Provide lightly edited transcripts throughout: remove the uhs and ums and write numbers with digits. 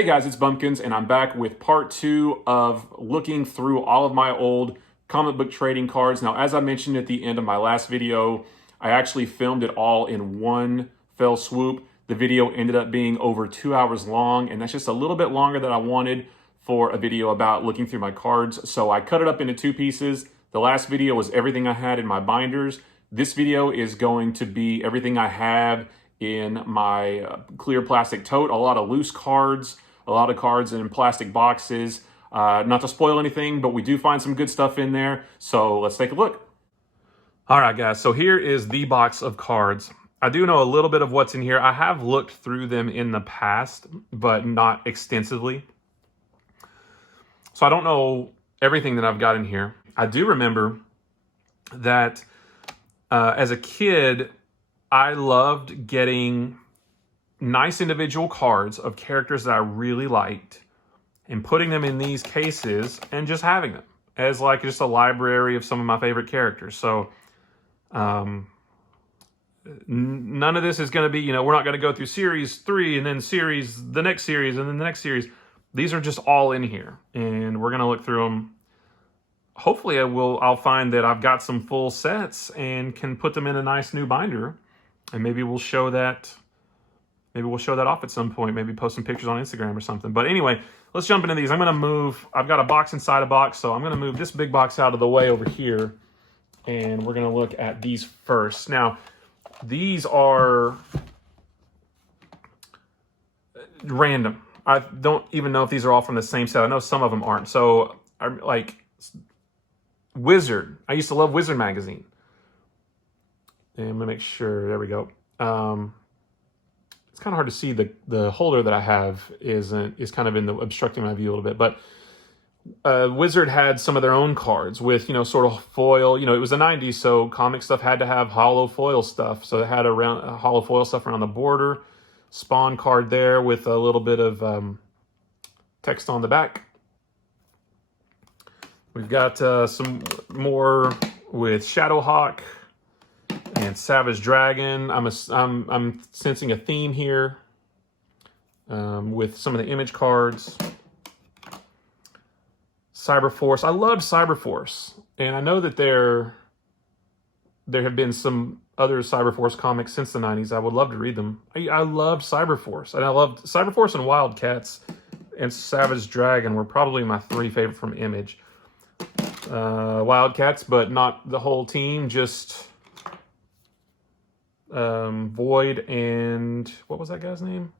Hey guys, it's Bumpkins, and I'm back with part 2 of looking through all of my old comic book trading cards. Now, as I mentioned at the end of my last video, I actually filmed it all in one fell swoop. The video ended up being over 2 hours long, and that's just a little bit longer than I wanted for a video about looking through my cards. So I cut it up into two pieces. The last video was everything I had in my binders. This video is going to be everything I have in my clear plastic tote, a lot of loose cards, a lot of cards in plastic boxes. Not to spoil anything, but we do find some good stuff in there. So let's take a look. All right, guys. So here is the box of cards. I do know a little bit of what's in here. I have looked through them in the past, but not extensively. So I don't know everything that I've got in here. I do remember that as a kid, I loved getting nice individual cards of characters that I really liked and putting them in these cases and just having them as like just a library of some of my favorite characters. So none of this is going to be, we're not going to go through series 3 and then the next series and then the next series. These are just all in here and we're going to look through them. Hopefully I'll find that I've got some full sets and can put them in a nice new binder, and maybe we'll show that. Maybe we'll show that off at some point. Maybe post some pictures on Instagram or something. But anyway, let's jump into these. I'm going to move. I've got a box inside a box, so I'm going to move this big box out of the way over here, and we're going to look at these first. Now, these are random. I don't even know if these are all from the same set. I know some of them aren't. So, like Wizard. I used to love Wizard magazine. And I'm going to make sure. There we go. It's kind of hard to see. The holder that I have is kind of obstructing my view a little bit. But Wizard had some of their own cards with, sort of foil. It was the 90s, so comic stuff had to have hollow foil stuff. So they had hollow foil stuff around the border. Spawn card there with a little bit of text on the back. We've got some more with Shadowhawk and Savage Dragon. I'm sensing a theme here with some of the image cards. Cyberforce. I loved Cyberforce, and I know that there have been some other Cyberforce comics since the 90s. I would love to read them. I loved Cyberforce, and I loved Cyberforce and Wildcats and Savage Dragon were probably my 3 favorite from Image. Wildcats, but not the whole team, just Void and what was that guy's name?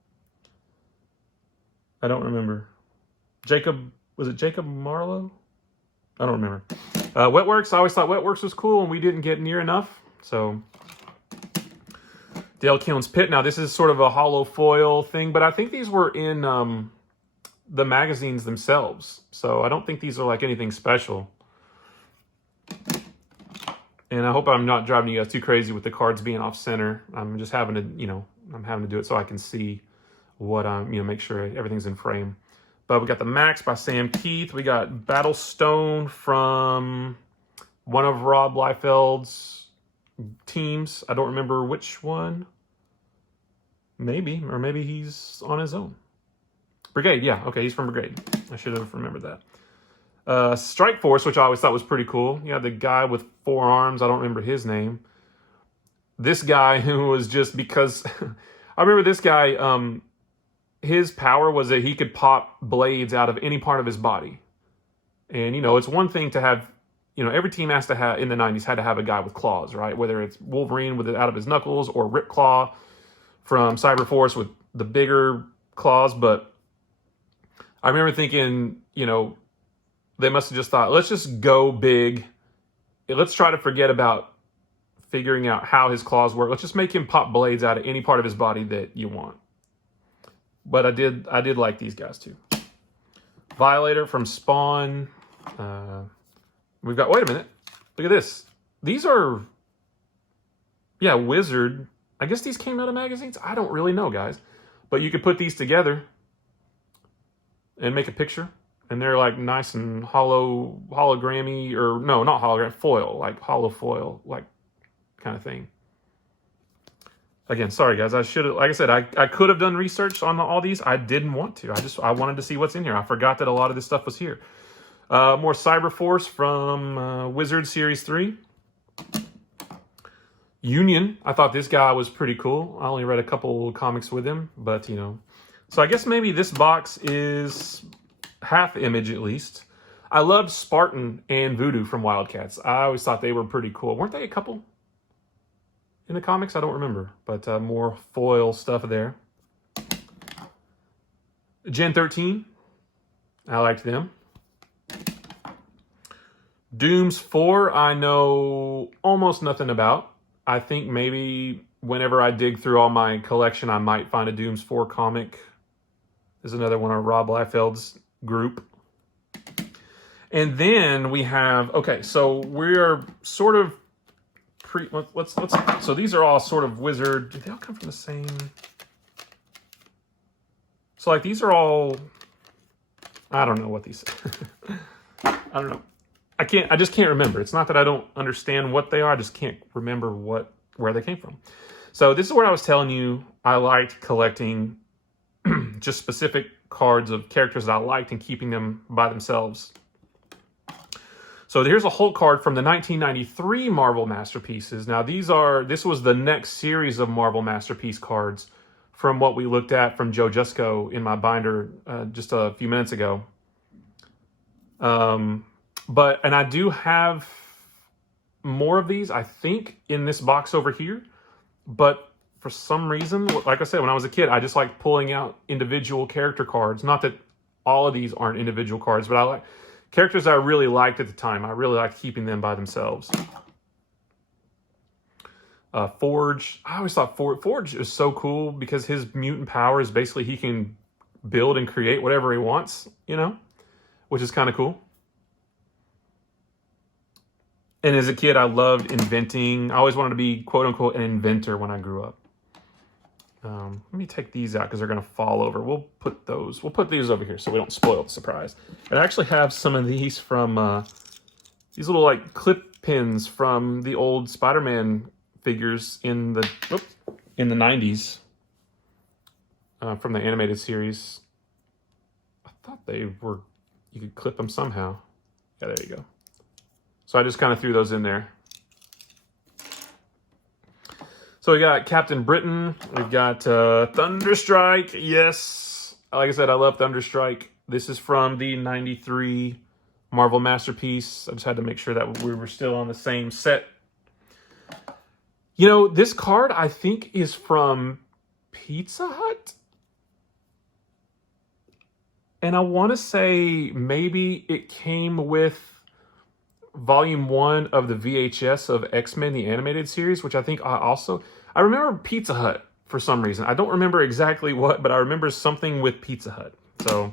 I don't remember. Was it Jacob Marlowe? I don't remember. Wetworks, I always thought Wetworks was cool and we didn't get near enough. So Dale Keown's Pit. Now this is sort of a hollow foil thing, but I think these were in the magazines themselves. So I don't think these are like anything special. And I hope I'm not driving you guys too crazy with the cards being off center. I'm just having to, I'm having to do it so I can see what make sure everything's in frame. But we got the Max by Sam Keith. We got Battlestone from one of Rob Liefeld's teams. I don't remember which one. Maybe he's on his own. Brigade, yeah. Okay, he's from Brigade. I should have remembered that. Strike Force, which I always thought was pretty cool. You had the guy with 4 arms. I don't remember his name. This guy who was just because... I remember this guy, his power was that he could pop blades out of any part of his body. And, it's one thing to have... every team has to have, in the 90s, had to have a guy with claws, right? Whether it's Wolverine with it out of his knuckles or Rip Claw from Cyberforce with the bigger claws. But I remember thinking, they must have just thought, let's just go big. Let's try to forget about figuring out how his claws work. Let's just make him pop blades out of any part of his body that you want. But I did like these guys too. Violator from Spawn. We've got, wait a minute. Look at this. These are, Wizard. I guess these came out of magazines. I don't really know, guys. But you could put these together and make a picture. And they're like nice and hologrammy, or no, not hologram, foil, like hollow foil, like kind of thing. Again, sorry guys, I should have, like I said, I could have done research on all these. I didn't want to. I wanted to see what's in here. I forgot that a lot of this stuff was here. More Cyberforce from Wizard Series 3. Union, I thought this guy was pretty cool. I only read a couple comics with him, but you know. So I guess maybe this box is half image at least. I loved Spartan and Voodoo from Wildcats. I always thought they were pretty cool. Weren't they a couple in the comics? I don't remember, but more foil stuff there. Gen 13, I liked them. Dooms 4, I know almost nothing about. I think maybe whenever I dig through all my collection, I might find a Dooms 4 comic. There's another one of Rob Liefeld's group. And then we have, okay, so we're sort of let's so these are all sort of Wizard. Do they all come from the same? So like these are all, I don't know what these I don't know. I just can't remember. It's not that I don't understand what they are, I just can't remember where they came from. So this is where I was telling you I liked collecting just specific cards of characters that I liked and keeping them by themselves. So here's a Hulk card from the 1993 Marvel Masterpieces. Now this was the next series of Marvel Masterpiece cards from what we looked at from Joe Jusko in my binder just a few minutes ago. And I do have more of these, I think, in this box over here. But for some reason, like I said, when I was a kid, I just like pulling out individual character cards. Not that all of these aren't individual cards, but I like characters I really liked at the time. I really liked keeping them by themselves. Forge. I always thought Forge is so cool because his mutant power is basically he can build and create whatever he wants, you know, which is kind of cool. And as a kid, I loved inventing. I always wanted to be, quote unquote, an inventor when I grew up. Let me take these out because they're going to fall over. We'll put these over here so we don't spoil the surprise. And I actually have some of these from these little like clip pins from the old Spider-Man figures in the 90s from the animated series. I thought they were, you could clip them somehow. Yeah, there you go. So I just kind of threw those in there. So we got Captain Britain. We've got Thunderstrike. Yes. Like I said, I love Thunderstrike. This is from the 93 Marvel Masterpiece. I just had to make sure that we were still on the same set. You know, this card, I think, is from Pizza Hut. And I want to say maybe it came with Volume 1 of the VHS of X-Men, the animated series, which I think I remember Pizza Hut for some reason. I don't remember exactly what, but I remember something with Pizza Hut. So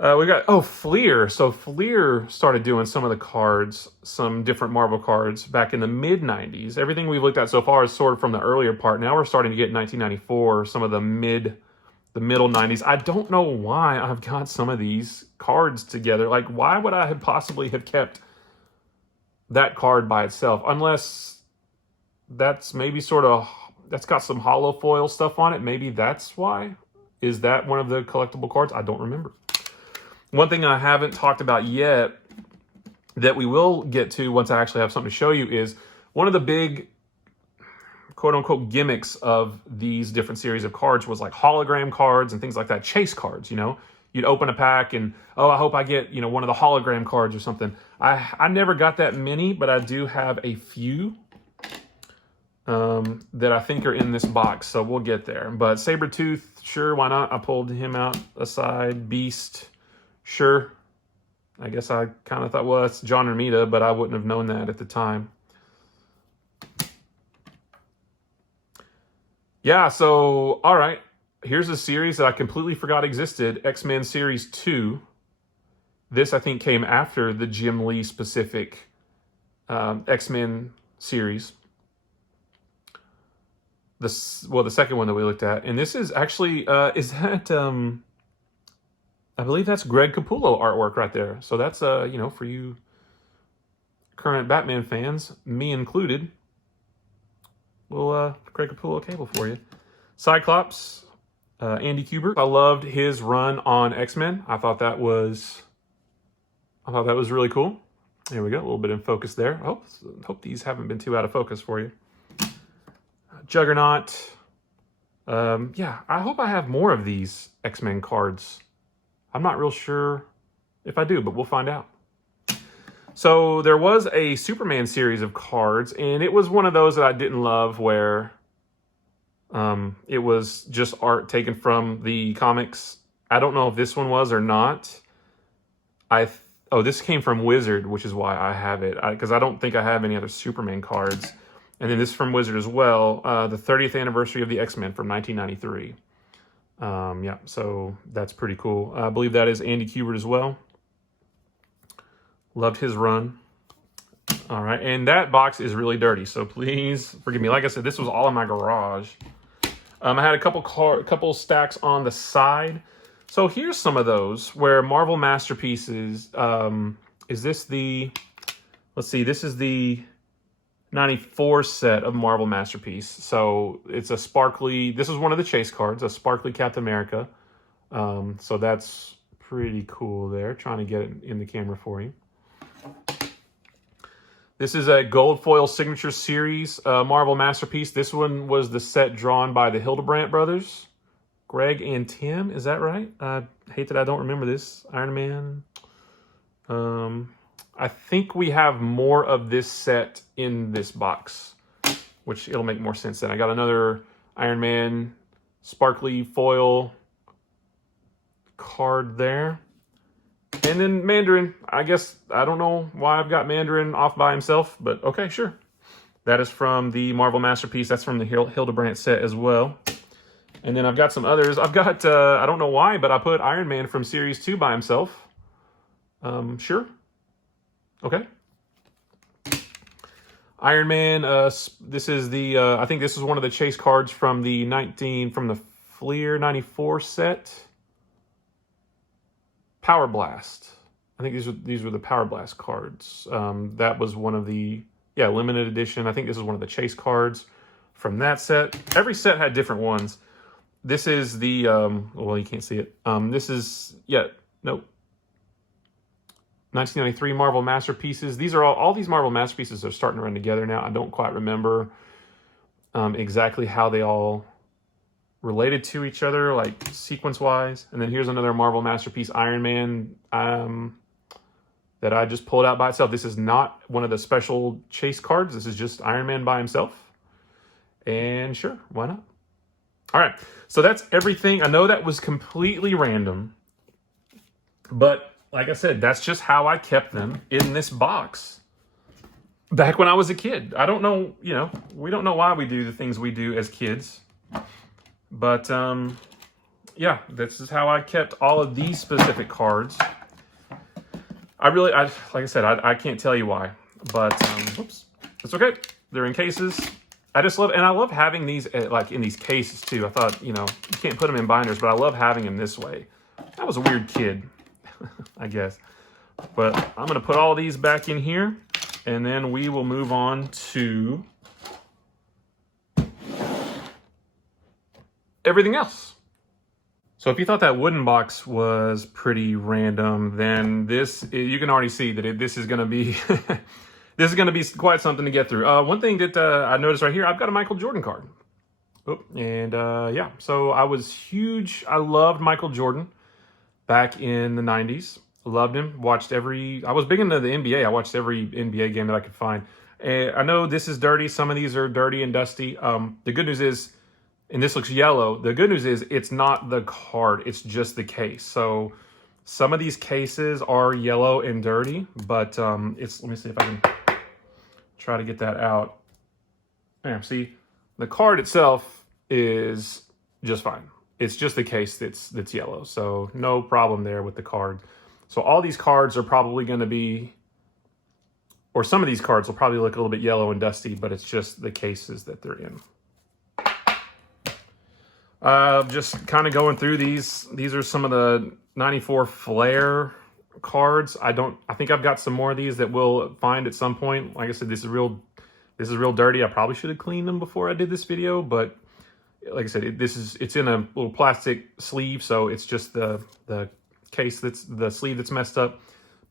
we got, Fleer. So Fleer started doing some of the cards, some different Marvel cards back in the mid-90s. Everything we've looked at so far is sort of from the earlier part. Now we're starting to get 1994, some of the middle 90s. I don't know why I've got some of these cards together. Like, why would I have possibly have kept that card by itself? Unless that's maybe that's got some hollow foil stuff on it. Maybe that's why. Is that one of the collectible cards? I don't remember. One thing I haven't talked about yet that we will get to once I actually have something to show you is one of the big quote-unquote gimmicks of these different series of cards was like hologram cards and things like that, chase cards, you know? You'd open a pack and, I hope I get, one of the hologram cards or something. I never got that many, but I do have a few that I think are in this box, so we'll get there. But Sabretooth, sure, why not? I pulled him out aside. Beast, sure. I guess I kind of thought, well, it's John Romita, but I wouldn't have known that at the time. Yeah, so, all right. Here's a series that I completely forgot existed, X-Men Series 2. This, I think, came after the Jim Lee specific X-Men series. The second one that we looked at. And this is actually, is that, I believe that's Greg Capullo artwork right there. So that's, for you current Batman fans, me included. little Greg could pull a little cable for you. Cyclops, Andy Kubert. I loved his run on X-Men. I thought that was really cool. There we go, a little bit in focus there. I hope these haven't been too out of focus for you. Juggernaut. Yeah, I hope I have more of these X-Men cards. I'm not real sure if I do, but we'll find out. So there was a Superman series of cards, and it was one of those that I didn't love, where it was just art taken from the comics. I don't know if this one was or not. This came from Wizard, which is why I have it, because I don't think I have any other Superman cards. And then this is from Wizard as well, the 30th anniversary of the X-Men from 1993. Yeah, so that's pretty cool. I believe that is Andy Kubert as well. Loved his run. All right, and that box is really dirty, so please forgive me. Like I said, this was all in my garage. I had a couple stacks on the side. So here's some of those where Marvel Masterpieces, is this the, let's see, this is the 94 set of Marvel Masterpiece. So it's a sparkly, this is one of the chase cards, a sparkly Captain America. So that's pretty cool there. Trying to get it in the camera for you. This is a gold foil signature series Marvel Masterpiece. This one was the set drawn by the Hildebrandt brothers. Greg and Tim, is that right? I hate that I don't remember this. Iron Man. I think we have more of this set in this box, which it'll make more sense then. I got another Iron Man sparkly foil card there. And then Mandarin. I guess, I don't know why I've got Mandarin off by himself, but okay, sure. That is from the Marvel Masterpiece. That's from the Hildebrandt set as well. And then I've got some others. I've got, I don't know why, but I put Iron Man from Series 2 by himself. Sure. Okay. Iron Man, this is the, I think this is one of the chase cards from the Fleer 94 set. Power Blast. I think these were the Power Blast cards. That was one of the, limited edition. I think this is one of the chase cards from that set. Every set had different ones. This is the, well, you can't see it. This is, 1993 Marvel Masterpieces. These are all these Marvel Masterpieces are starting to run together now. I don't quite remember exactly how they all related to each other, like sequence-wise. And then here's another Marvel Masterpiece, Iron Man, that I just pulled out by itself. This is not one of the special chase cards. This is just Iron Man by himself. And sure, why not? All right, so that's everything. I know that was completely random, but like I said, that's just how I kept them in this box back when I was a kid. I don't know, we don't know why we do the things we do as kids, but yeah, this is how I kept all of these specific cards. Like I said, I can't tell you why, but oops, it's okay. They're in cases. I love having these like in these cases too. I thought, you can't put them in binders, but I love having them this way. I was a weird kid, I guess. But I'm going to put all these back in here, and then we will move on to everything else. So if you thought that wooden box was pretty random, then you can already see that this is going to be this is going to be quite something to get through. One thing that I noticed right here, I've got a Michael Jordan card. So I was huge. I loved Michael Jordan back in the 90s. Loved him. I was big into the NBA. I watched every NBA game that I could find. And I know this is dirty. Some of these are dirty and dusty. The good news is, and this looks yellow, the good news is it's not the card. It's just the case. So some of these cases are yellow and dirty, but let me see if I can try to get that out. Yeah, see, the card itself is just fine. It's just the case that's yellow, so no problem there with the card. So all these cards are probably going to be, or some of these cards will probably look a little bit yellow and dusty, but it's just the cases that they're in. Just kind of going through these. These are some of the 94 Flair cards. I think I've got some more of these that we'll find at some point. Like I said, this is real This is real dirty. I probably should have cleaned them before I did this video, but like I said, it's in a little plastic sleeve, so it's just the case that's the sleeve that's messed up.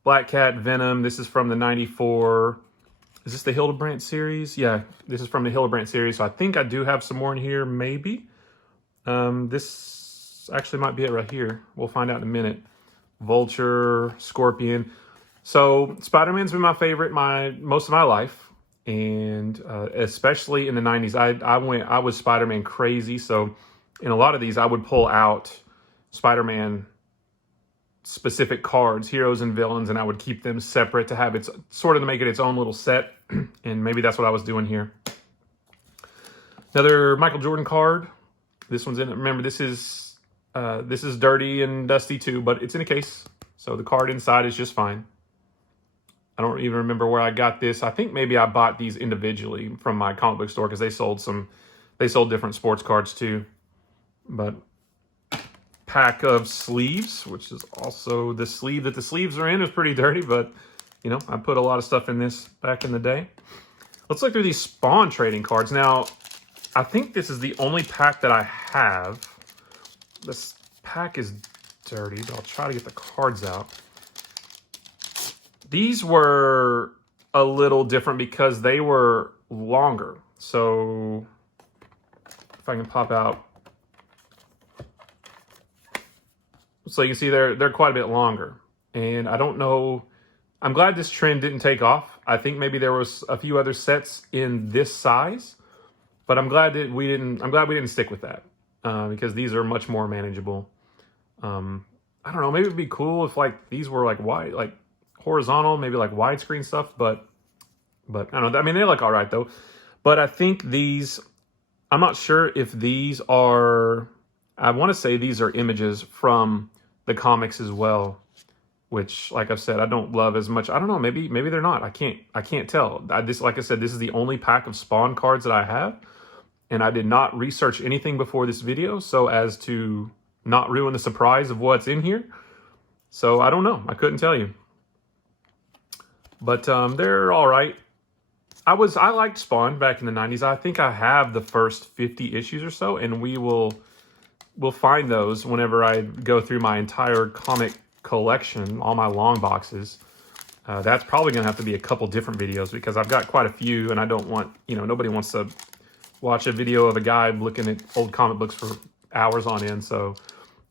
Black Cat Venom. This is from the '94. Is this the Hildebrandt series? Yeah, this is from the Hildebrandt series. So I think I do have some more in here, maybe. This actually might be it right here. We'll find out in a minute. Vulture, Scorpion. So Spider-Man's been my favorite most of my life, and especially in the '90s. I was Spider-Man crazy. So in a lot of these, I would pull out Spider-Man specific cards, heroes and villains, and I would keep them separate to have its sort of to make it its own little set. And maybe that's what I was doing here. Another Michael Jordan card. This one's in. Remember, this is dirty and dusty too, but it's in a case, so the card inside is just fine. I don't even remember where I got this. I think maybe I bought these individually from my comic book store because they sold different sports cards too. But pack of sleeves, which is also the sleeve that the sleeves are in is pretty dirty, but you know, I put a lot of stuff in this back in the day. Let's look through these Spawn trading cards. Now, I think this is the only pack that I have. This pack is dirty, but I'll try to get the cards out. These were a little different because they were longer. So if I can pop out. So you can see they're quite a bit longer. And I don't know, I'm glad this trend didn't take off. I think maybe there was a few other sets in this size, but I'm glad we didn't stick with that because these are much more manageable. I don't know, maybe it'd be cool if like these were like wide, like horizontal, maybe like widescreen stuff, but I don't know. I mean, they look all right though. But I think these, I'm not sure if these are, I want to say these are images from the comics as well, which, like I've said, I don't love as much. I don't know. Maybe they're not. I can't tell. Like I said, this is the only pack of Spawn cards that I have, and I did not research anything before this video so as to not ruin the surprise of what's in here. So I don't know. I couldn't tell you. But they're all right. I liked Spawn back in the '90s. I think I have the first 50 issues or so, and we'll find those whenever I go through my entire comic collection, all my long boxes. That's probably going to have to be a couple different videos because I've got quite a few, and I don't want, nobody wants to watch a video of a guy looking at old comic books for hours on end. So,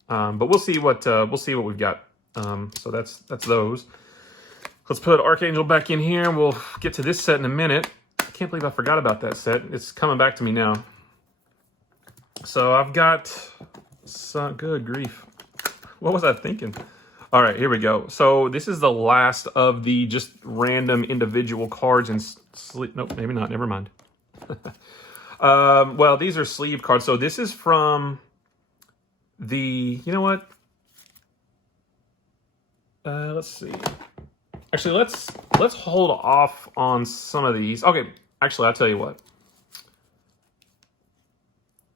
but we'll see what we've got. So that's those. Let's put Archangel back in here, and we'll get to this set in a minute. I can't believe I forgot about that set. It's coming back to me now. So I've got some, good grief. What was I thinking? All right, here we go. So this is the last of the just random individual cards and nope, maybe not. Never mind. Well, these are sleeve cards. So this is from the, you know what? Let's see. Actually, let's hold off on some of these. Okay, actually, I'll tell you what.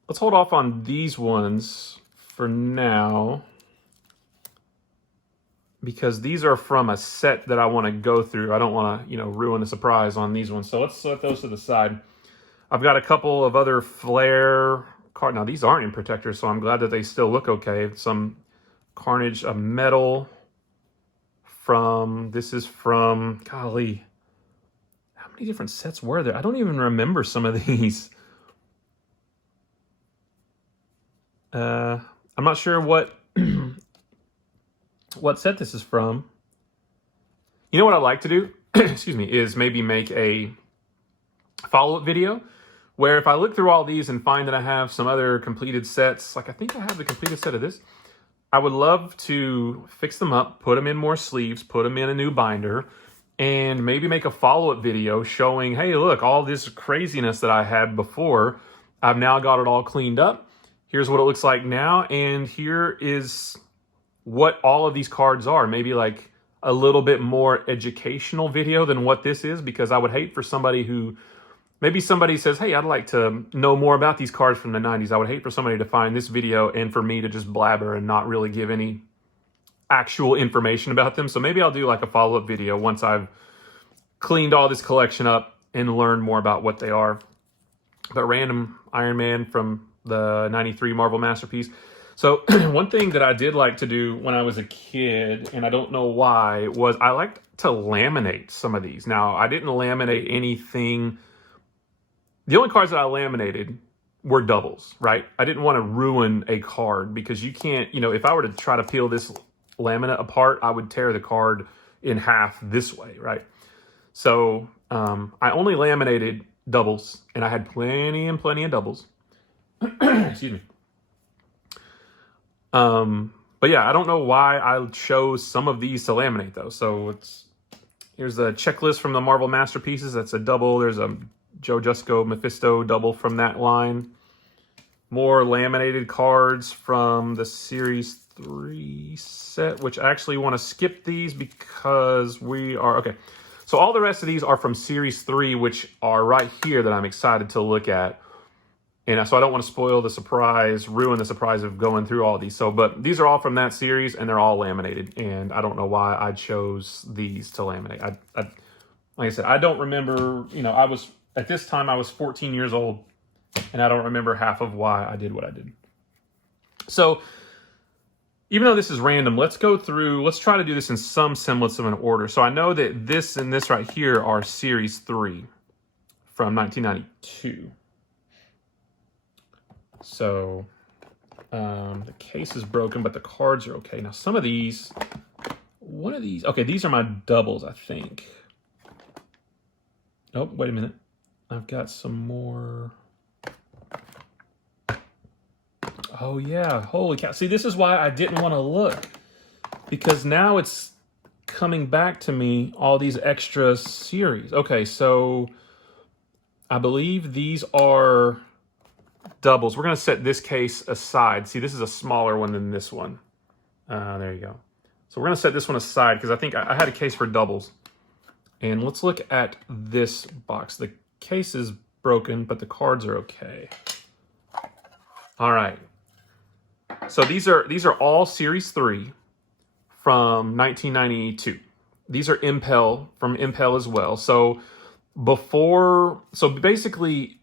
Let's hold off on these ones for now because these are from a set that I want to go through. I don't want to, ruin the surprise on these ones. So let's set those to the side. I've got a couple of other Flare cards. Now, these aren't in protectors, so I'm glad that they still look okay. Some Carnage, a metal this is from, golly, how many different sets were there? I don't even remember some of these. I'm not sure what what set this is from. You know what I'd like to do, excuse me, is maybe make a follow-up video where if I look through all these and find that I have some other completed sets, like I think I have the completed set of this, I would love to fix them up, put them in more sleeves, put them in a new binder, and maybe make a follow-up video showing, hey, look, all this craziness that I had before, I've now got it all cleaned up. Here's what it looks like now, and here is what all of these cards are. Maybe like a little bit more educational video than what this is, because I would hate for somebody who, maybe somebody says, hey, I'd like to know more about these cards from the '90s. I would hate for somebody to find this video and for me to just blabber and not really give any actual information about them. So maybe I'll do like a follow-up video once I've cleaned all this collection up and learn more about what they are. But random Iron Man from the 93 Marvel Masterpiece. So one thing that I did like to do when I was a kid, and I don't know why, was I liked to laminate some of these. Now, I didn't laminate anything. The only cards that I laminated were doubles, right? I didn't want to ruin a card because you can't, you know, if I were to try to peel this laminate apart, I would tear the card in half this way, right? So I only laminated doubles, and I had plenty and plenty of doubles. Excuse me. But yeah, I don't know why I chose some of these to laminate though. So here's a checklist from the Marvel Masterpieces. That's a double. There's a Joe Jusko Mephisto double from that line. More laminated cards from the Series 3 set, which I actually want to skip these because we are, okay. So all the rest of these are from Series 3, which are right here that I'm excited to look at. And so I don't want to spoil the surprise, ruin the surprise of going through all these. So, but these are all from that series, and they're all laminated. And I don't know why I chose these to laminate. Like I said, I don't remember, you know, at this time I was 14 years old, and I don't remember half of why I did what I did. So even though this is random, let's try to do this in some semblance of an order. So I know that this and this right here are Series 3 from 1992. So the case is broken, but the cards are okay. Now some of these, one of these, okay, these are my doubles, I think. Oh, wait a minute. I've got some more. Oh yeah, holy cow. See, this is why I didn't want to look, because now it's coming back to me, all these extra series. Okay, so I believe these are doubles. We're going to set this case aside. See, this is a smaller one than this one. There you go. So we're going to set this one aside because I think I had a case for doubles. And let's look at this box. The case is broken, but the cards are okay. All right. So these are all Series 3 from 1992. These are Impel, from Impel as well. So basically,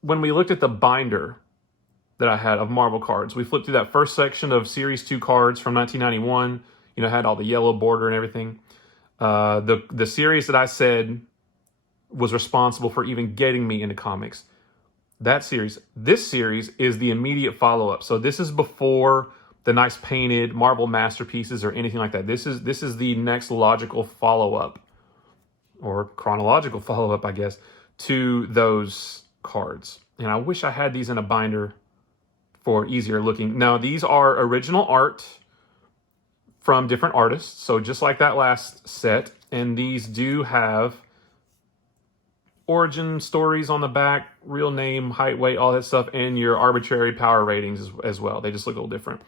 when we looked at the binder that I had of Marvel cards, we flipped through that first section of Series 2 cards from 1991. You know, had all the yellow border and everything. The series that I said was responsible for even getting me into comics. This series is the immediate follow-up. So this is before the nice painted Marvel Masterpieces or anything like that. This is the next logical follow-up, or chronological follow-up, I guess, to those cards. And I wish I had these in a binder for easier looking. Now, these are original art from different artists. So just like that last set. And these do have origin stories on the back, real name, height, weight, all that stuff, and your arbitrary power ratings as well. They just look a little different.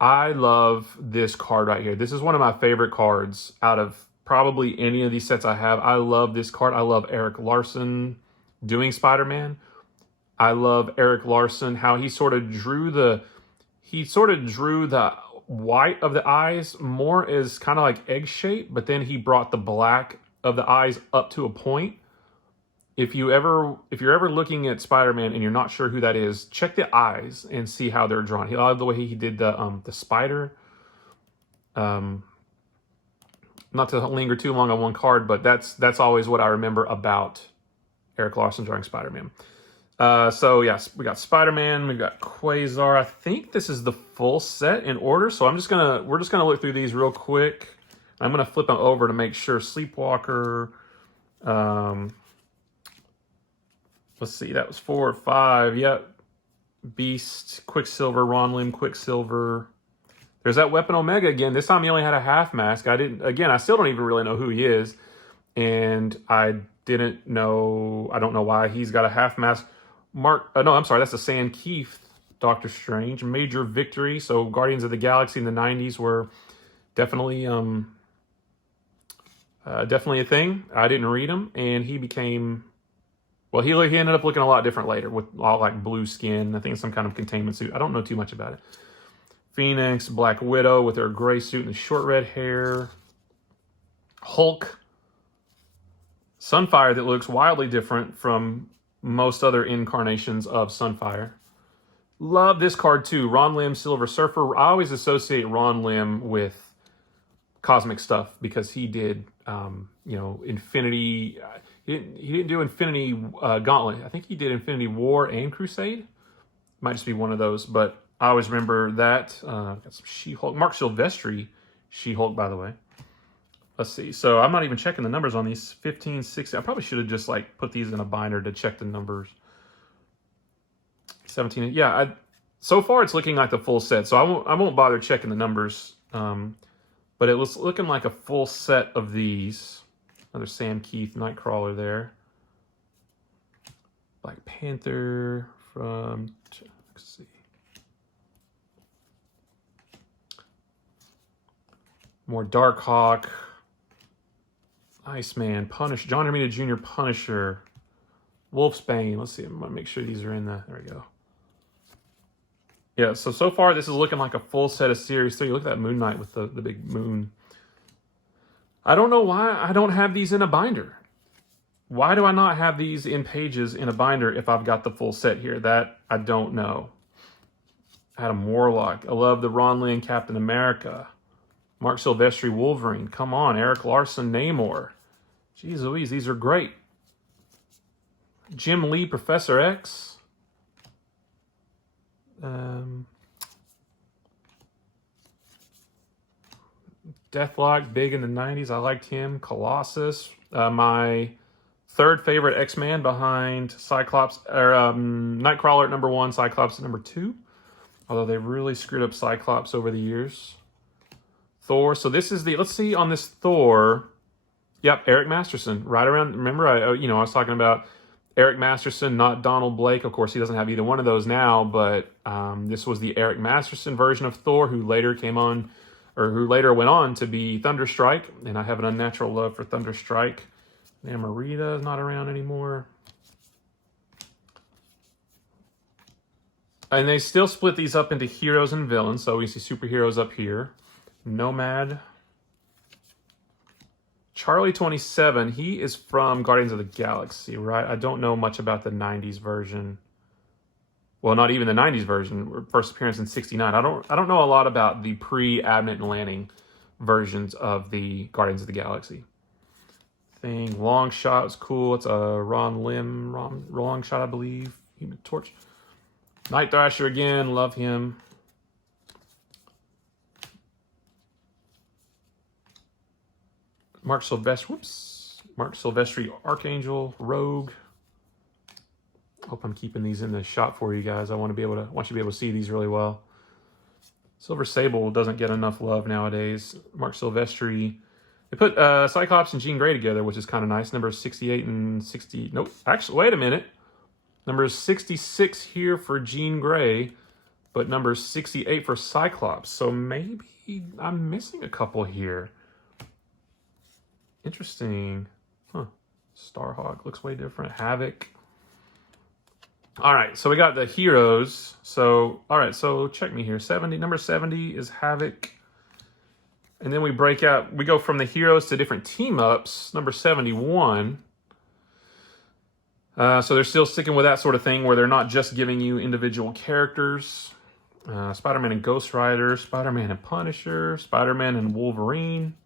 I love this card right here. This is one of my favorite cards out of probably any of these sets I have. I love this card. I love Eric Larson doing Spider-Man. I love Eric Larson, how he sort of drew the white of the eyes more as kind of like egg shape, but then he brought the black of the eyes up to a point. If you're ever looking at Spider-Man and you're not sure who that is, check the eyes and see how they're drawn. I love the way he did the spider. Not to linger too long on one card, but that's always what I remember about Eric Larson drawing Spider-Man. So yes, we got Spider-Man, we got Quasar. I think this is the full set in order, so we're just gonna look through these real quick. I'm gonna flip them over to make sure. Sleepwalker. Let's see, that was 4 or 5. Yep. Beast, Quicksilver, Ron Lim, Quicksilver. There's that Weapon Omega again. This time he only had a half mask. I still don't even really know who he is, and I don't know why he's got a half mask. That's the Sam Keith Doctor Strange. Major Victory. So Guardians of the Galaxy in the 90s were definitely a thing. I didn't read him, and he became, well, he ended up looking a lot different later with all like blue skin. I think some kind of containment suit. I don't know too much about it. Phoenix, Black Widow with her gray suit and the short red hair. Hulk. Sunfire that looks wildly different from most other incarnations of Sunfire. Love this card too. Ron Lim, Silver Surfer. I always associate Ron Lim with cosmic stuff because he did, Infinity. He didn't do Infinity Gauntlet. I think he did Infinity War and Crusade. Might just be one of those, but I always remember that. Got some She-Hulk. Mark Silvestri, She-Hulk, by the way. Let's see. So I'm not even checking the numbers on these 15, 16. I probably should have just like put these in a binder to check the numbers. 17. Yeah. So far it's looking like the full set. So I won't bother checking the numbers. But it was looking like a full set of these. Another Sam Keith Nightcrawler there. Black Panther from. Let's see. More Darkhawk. Iceman, John Romita Jr. Punisher, Wolfsbane. Let's see. I'm gonna make sure these are in the. There we go. Yeah. So far this is looking like a full set of Series 3. Look at that Moon Knight with the big moon. I don't know why I don't have these in a binder. Why do I not have these in pages in a binder if I've got the full set here? That I don't know. Adam Warlock. I love the Ron Lim Captain America. Mark Silvestri Wolverine. Come on. Eric Larson Namor. Jeez Louise, these are great. Jim Lee Professor X. Deathlock, big in the 90s. I liked him. Colossus. My third favorite X-Man behind Cyclops, or Nightcrawler at number 1, Cyclops at number 2. Although they really screwed up Cyclops over the years. Thor. So this is the, let's see on this Thor. Yep, Eric Masterson. Right around, remember I was talking about Eric Masterson, not Donald Blake. Of course, he doesn't have either one of those now, but this was the Eric Masterson version of Thor who later went on to be Thunderstrike. And I have an unnatural love for Thunderstrike. Namorita is not around anymore. And they still split these up into heroes and villains. So we see superheroes up here. Nomad. Charlie 27, he is from Guardians of the Galaxy, right? I don't know much about the 90s version. Well, not even the 90s version. First appearance in 69. I don't know a lot about the pre-Abnett and Lanning versions of the Guardians of the Galaxy. Thing. Long Shot is cool. It's a Ron Lim Long Shot, I believe. Human Torch. Night Thrasher again. Love him. Mark Silvestri, Archangel, Rogue. Hope I'm keeping these in the shot for you guys. I want you to be able to see these really well. Silver Sable doesn't get enough love nowadays. Mark Silvestri. They put Cyclops and Jean Grey together, which is kind of nice. Numbers 68 and 60. Nope. Actually, wait a minute. Numbers 66 here for Jean Grey, but number 68 for Cyclops. So maybe I'm missing a couple here. Interesting. Huh. Starhawk looks way different. Havoc. All right, so we got the heroes. So, all right, so check me here. Number 70 is Havoc. And then we go from the heroes to different team-ups. Number 71. So they're still sticking with that sort of thing where they're not just giving you individual characters. Spider-Man and Ghost Rider, Spider-Man and Punisher, Spider-Man and Wolverine.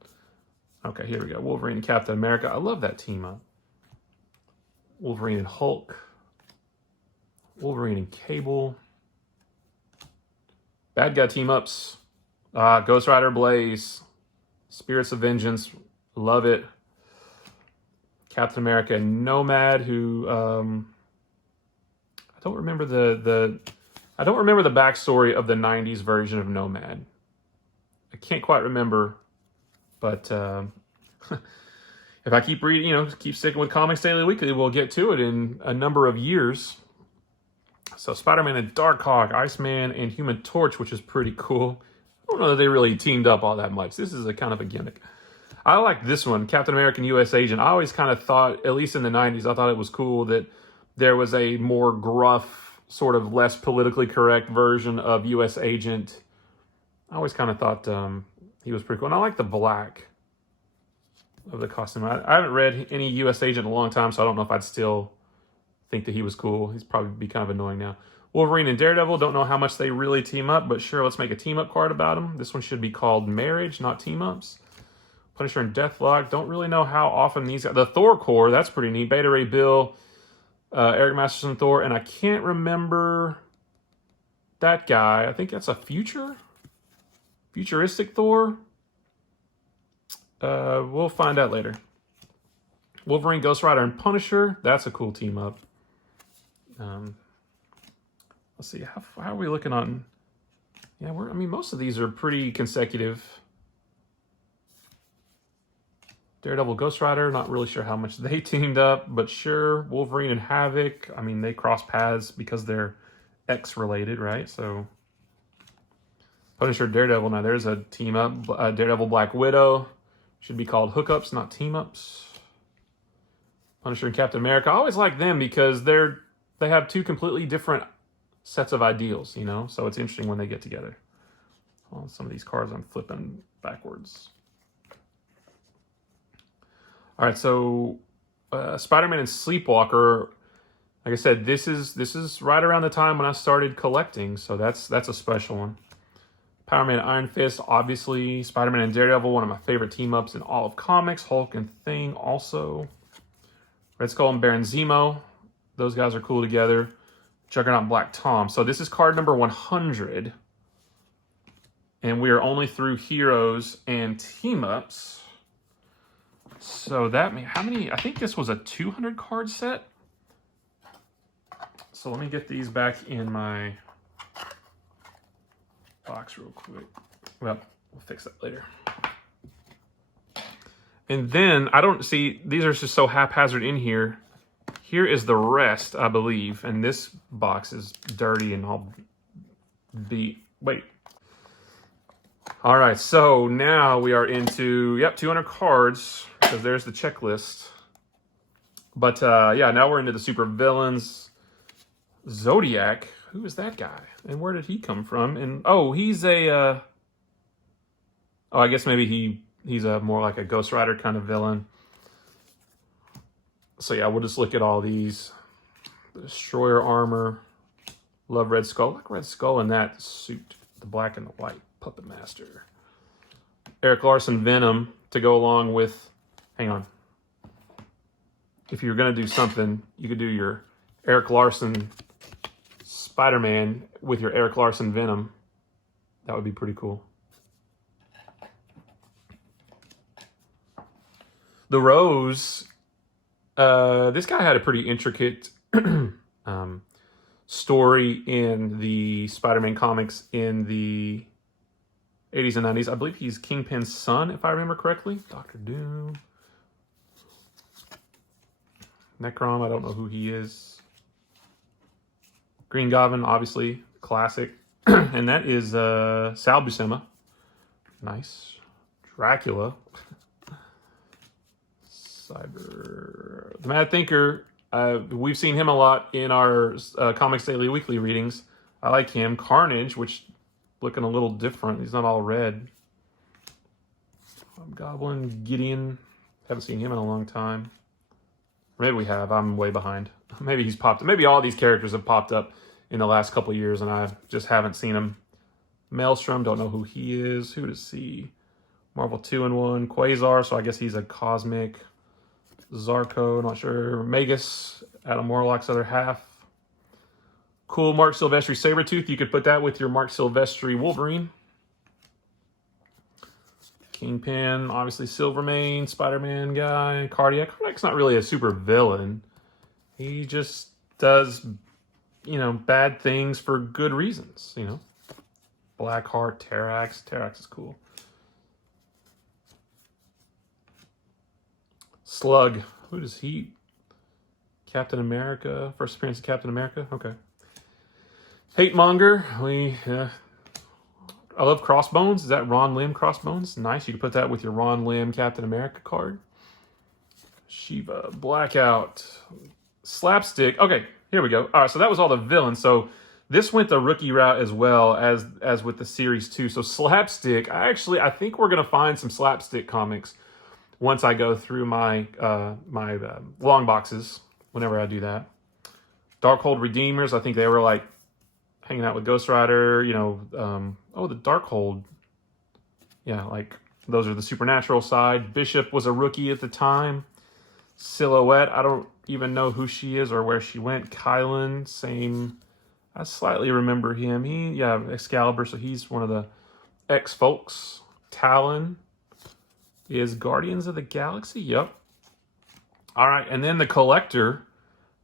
Okay, here we go. Wolverine and Captain America. I love that team up. Wolverine and Hulk. Wolverine and Cable. Bad guy team ups. Ghost Rider Blaze. Spirits of Vengeance. Love it. Captain America and Nomad, who I don't remember the backstory of the 90s version of Nomad. I can't quite remember. But if I keep reading, keep sticking with Comics Daily Weekly, we'll get to it in a number of years. So Spider-Man and Darkhawk, Iceman and Human Torch, which is pretty cool. I don't know that they really teamed up all that much. This is a kind of a gimmick. I like this one, Captain American U.S. Agent. I always kind of thought, at least in the 90s, I thought it was cool that there was a more gruff, sort of less politically correct version of U.S. Agent. I always kind of thought he was pretty cool. And I like the black. of the costume. I haven't read any U.S. Agent in a long time, so I don't know if I'd still think that he was cool. He's probably be kind of annoying now. Wolverine and Daredevil, don't know how much they really team up, but sure, let's make a team-up card about them. This one should be called Marriage, not Team-Ups. Punisher and Deathlock, don't really know how often these guys... The Thor Corps, that's pretty neat. Beta Ray Bill, Eric Masterson Thor, and I can't remember that guy. I think that's a futuristic Thor. We'll find out later. Wolverine, Ghost Rider, and Punisher, that's a cool team-up. Let's see, how are we looking on... Yeah, I mean, most of these are pretty consecutive. Daredevil, Ghost Rider, not really sure how much they teamed up, but sure. Wolverine and Havoc, I mean, they cross paths because they're X-related, right? So, Punisher, Daredevil, now there's a team-up. Daredevil, Black Widow, should be called hookups, not team-ups. Punisher and Captain America, I always like them because they have two completely different sets of ideals, you know? So it's interesting when they get together. Well, some of these cards I'm flipping backwards. All right, so Spider-Man and Sleepwalker, like I said, this is right around the time when I started collecting, so that's a special one. Power Man, Iron Fist, obviously. Spider-Man and Daredevil, one of my favorite team-ups in all of comics. Hulk and Thing also. Red Skull and Baron Zemo, those guys are cool together. Juggernaut and Black Tom. So this is card number 100. And we are only through heroes and team-ups. So that means, how many? I think this was a 200 card set. So let me get these back in my box real quick. Well, we'll fix that later. And then, I don't see, these are just so haphazard in here. Here is the rest, I believe. And this box is dirty and all beat. Wait. All right, so now we are into, 200 cards, because there's the checklist. But, yeah, now we're into the super villains. Zodiac, who is that guy? And where did he come from? And, oh, he's a, I guess maybe he's a more like a Ghost Rider kind of villain. So, yeah, we'll just look at all these. The Destroyer armor. Love Red Skull. Look, Red Skull in that suit. The black and the white. Puppet Master. Eric Larson Venom to go along with... Hang on. If you're going to do something, you could do your Eric Larson Spider-Man with your Eric Larson Venom. That would be pretty cool. The Rose... this guy had a pretty intricate story in the Spider-Man comics in the 80s and 90s. I believe he's Kingpin's son, if I remember correctly. Dr. Doom. Necrom, I don't know who he is. Green Goblin, obviously, classic. And that is Sal Buscema. Nice. Dracula. The Mad Thinker, we've seen him a lot in our Comics Daily Weekly readings. I like him. Carnage, which looking a little different. He's not all red. Goblin, Gideon. Haven't seen him in a long time. Maybe we have. I'm way behind. Maybe he's popped. Maybe all these characters have popped up in the last couple of years, and I just haven't seen him. Maelstrom, don't know who he is. Who does he? Marvel 2-in-1. Quasar, so I guess he's a cosmic. Zarko, not sure. Magus, Adam Warlock's other half. Cool Mark Silvestri Sabretooth. You could put that with your Mark Silvestri Wolverine. Kingpin, obviously Silvermane, Spider-Man guy. Cardiac. Cardiac's not really a super villain. He just does, bad things for good reasons, Blackheart, Terrax. Terrax is cool. Slug. Who does he... Captain America. First appearance of Captain America. Okay. Hate Monger. I love Crossbones. Is that Ron Lim Crossbones? Nice. You can put that with your Ron Lim Captain America card. Shiva. Blackout. Slapstick. Okay, here we go. All right, so that was all the villains. So this went the rookie route as well as with the series 2. So Slapstick. I think we're going to find some Slapstick comics once I go through my long boxes, whenever I do that. Darkhold Redeemers, I think they were like hanging out with Ghost Rider, you know. Oh, the Darkhold. Yeah, like those are the supernatural side. Bishop was a rookie at the time. Silhouette, I don't even know who she is or where she went. Kylan, same. I slightly remember him. Yeah, Excalibur, so he's one of the X-Folks. Talon is Guardians of the Galaxy. Yep. All right, and then the Collector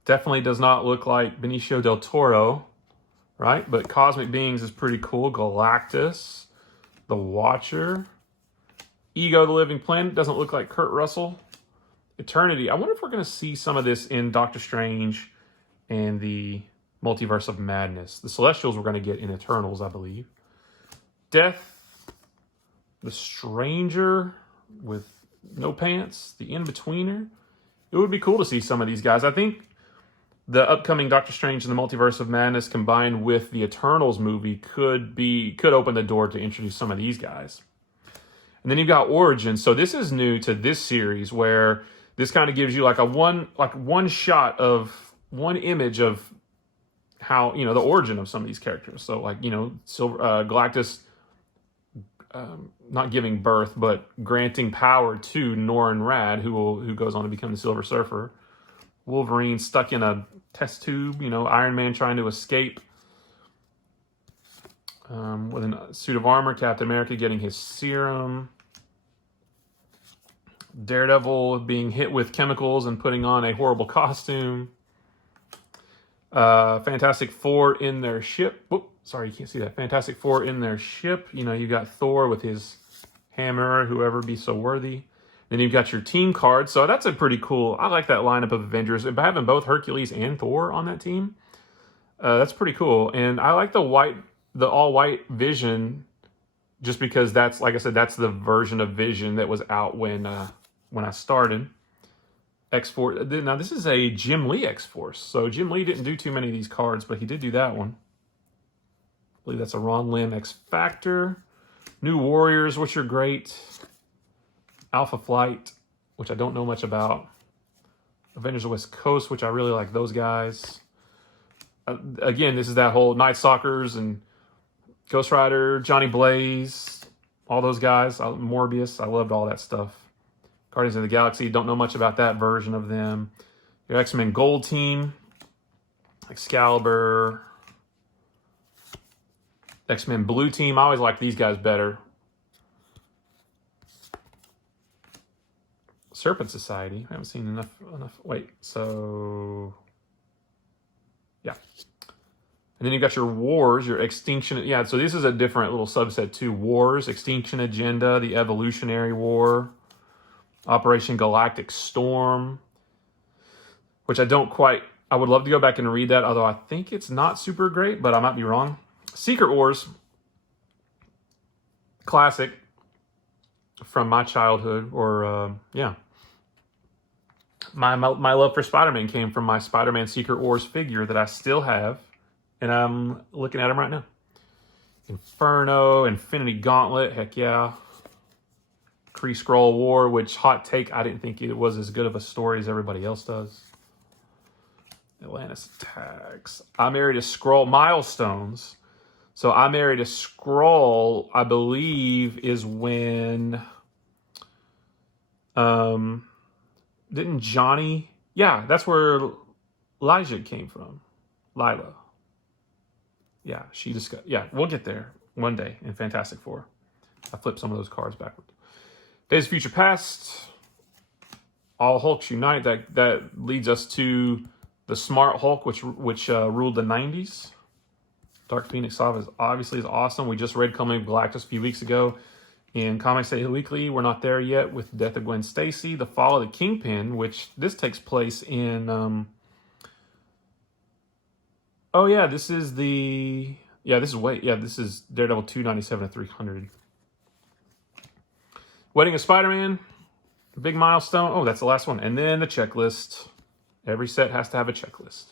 definitely does not look like Benicio del Toro, right? But Cosmic Beings is pretty cool. Galactus, the Watcher. Ego, the Living Planet, doesn't look like Kurt Russell. Eternity, I wonder if we're going to see some of this in Doctor Strange and the Multiverse of Madness. The Celestials we're going to get in Eternals, I believe. Death, the Stranger with no pants, the In-Betweener. It would be cool to see some of these guys. I think the upcoming Doctor Strange and the Multiverse of Madness combined with the Eternals movie could open the door to introduce some of these guys. And then you've got Origins. So this is new to this series, where this kind of gives you like one shot of one image of how, you know, the origin of some of these characters. So like, you know, Galactus not giving birth, but granting power to Norrin Rad, who goes on to become the Silver Surfer. Wolverine stuck in a test tube, you know, Iron Man trying to escape with a suit of armor, Captain America getting his serum, Daredevil being hit with chemicals and putting on a horrible costume, Fantastic Four in their ship. Whoop, sorry, you can't see that. Fantastic Four in their ship. You know, you got Thor with his hammer, whoever be so worthy. Then you've got your team cards. So that's a pretty cool, I like that lineup of Avengers. By having both Hercules and Thor on that team, that's pretty cool. And I like the all-white Vision, just because that's, like I said, that's the version of Vision that was out when I started. X-Force. Now, this is a Jim Lee X-Force. So Jim Lee didn't do too many of these cards, but he did do that one. I believe that's a Ron Lim X-Factor. New Warriors, which are great. Alpha Flight, which I don't know much about. Avengers of the West Coast, which I really like those guys. Again, this is that whole Night Stalkers and Ghost Rider, Johnny Blaze, all those guys. Morbius, I loved all that stuff. Guardians of the Galaxy, don't know much about that version of them. Your X-Men Gold Team, Excalibur. X-Men Blue Team, I always like these guys better. Serpent Society, I haven't seen enough. Wait, so yeah. And then you got your Wars, your Extinction. Yeah, so this is a different little subset too. Wars, Extinction Agenda, the Evolutionary War, Operation Galactic Storm, which I would love to go back and read that, although I think it's not super great, but I might be wrong. Secret Wars, classic from my childhood, or yeah. My love for Spider-Man came from my Spider-Man Secret Wars figure that I still have, and I'm looking at him right now. Inferno, Infinity Gauntlet, heck yeah. Kree-Skrull War, which, hot take, I didn't think it was as good of a story as everybody else does. Atlantis Attacks. I Married a Skrull. Milestones. So I Married a Skrull, I believe, is when... didn't Johnny... Yeah, that's where Elijah came from. Lila. Yeah, she discussed... Yeah, we'll get there one day in Fantastic Four. I flipped some of those cards backwards. Days of Future Past. All Hulks Unite. That leads us to the Smart Hulk, which ruled the 90s. Dark Phoenix obviously is awesome. We just read Coming of Galactus a few weeks ago in Comics Daily Weekly. We're not there yet with the Death of Gwen Stacy. The Fall of the Kingpin, which this takes place in... oh, yeah, this is the... Yeah, this is Daredevil 297 to 300. Wedding of Spider-Man, big milestone. Oh, that's the last one. And then the checklist. Every set has to have a checklist.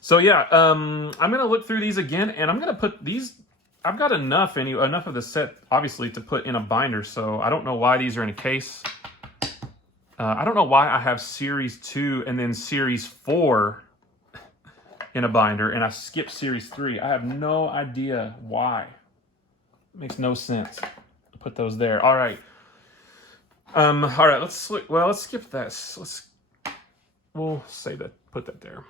So yeah, I'm going to look through these again, and I'm going to put these I've got enough of the set, obviously, to put in a binder, so I don't know why these are in a case. I don't know why I have Series 2 and then Series 4 in a binder, and I skipped Series 3. I have no idea why. It makes no sense to put those there. All right. All right, let's skip that. We'll save that, put that there.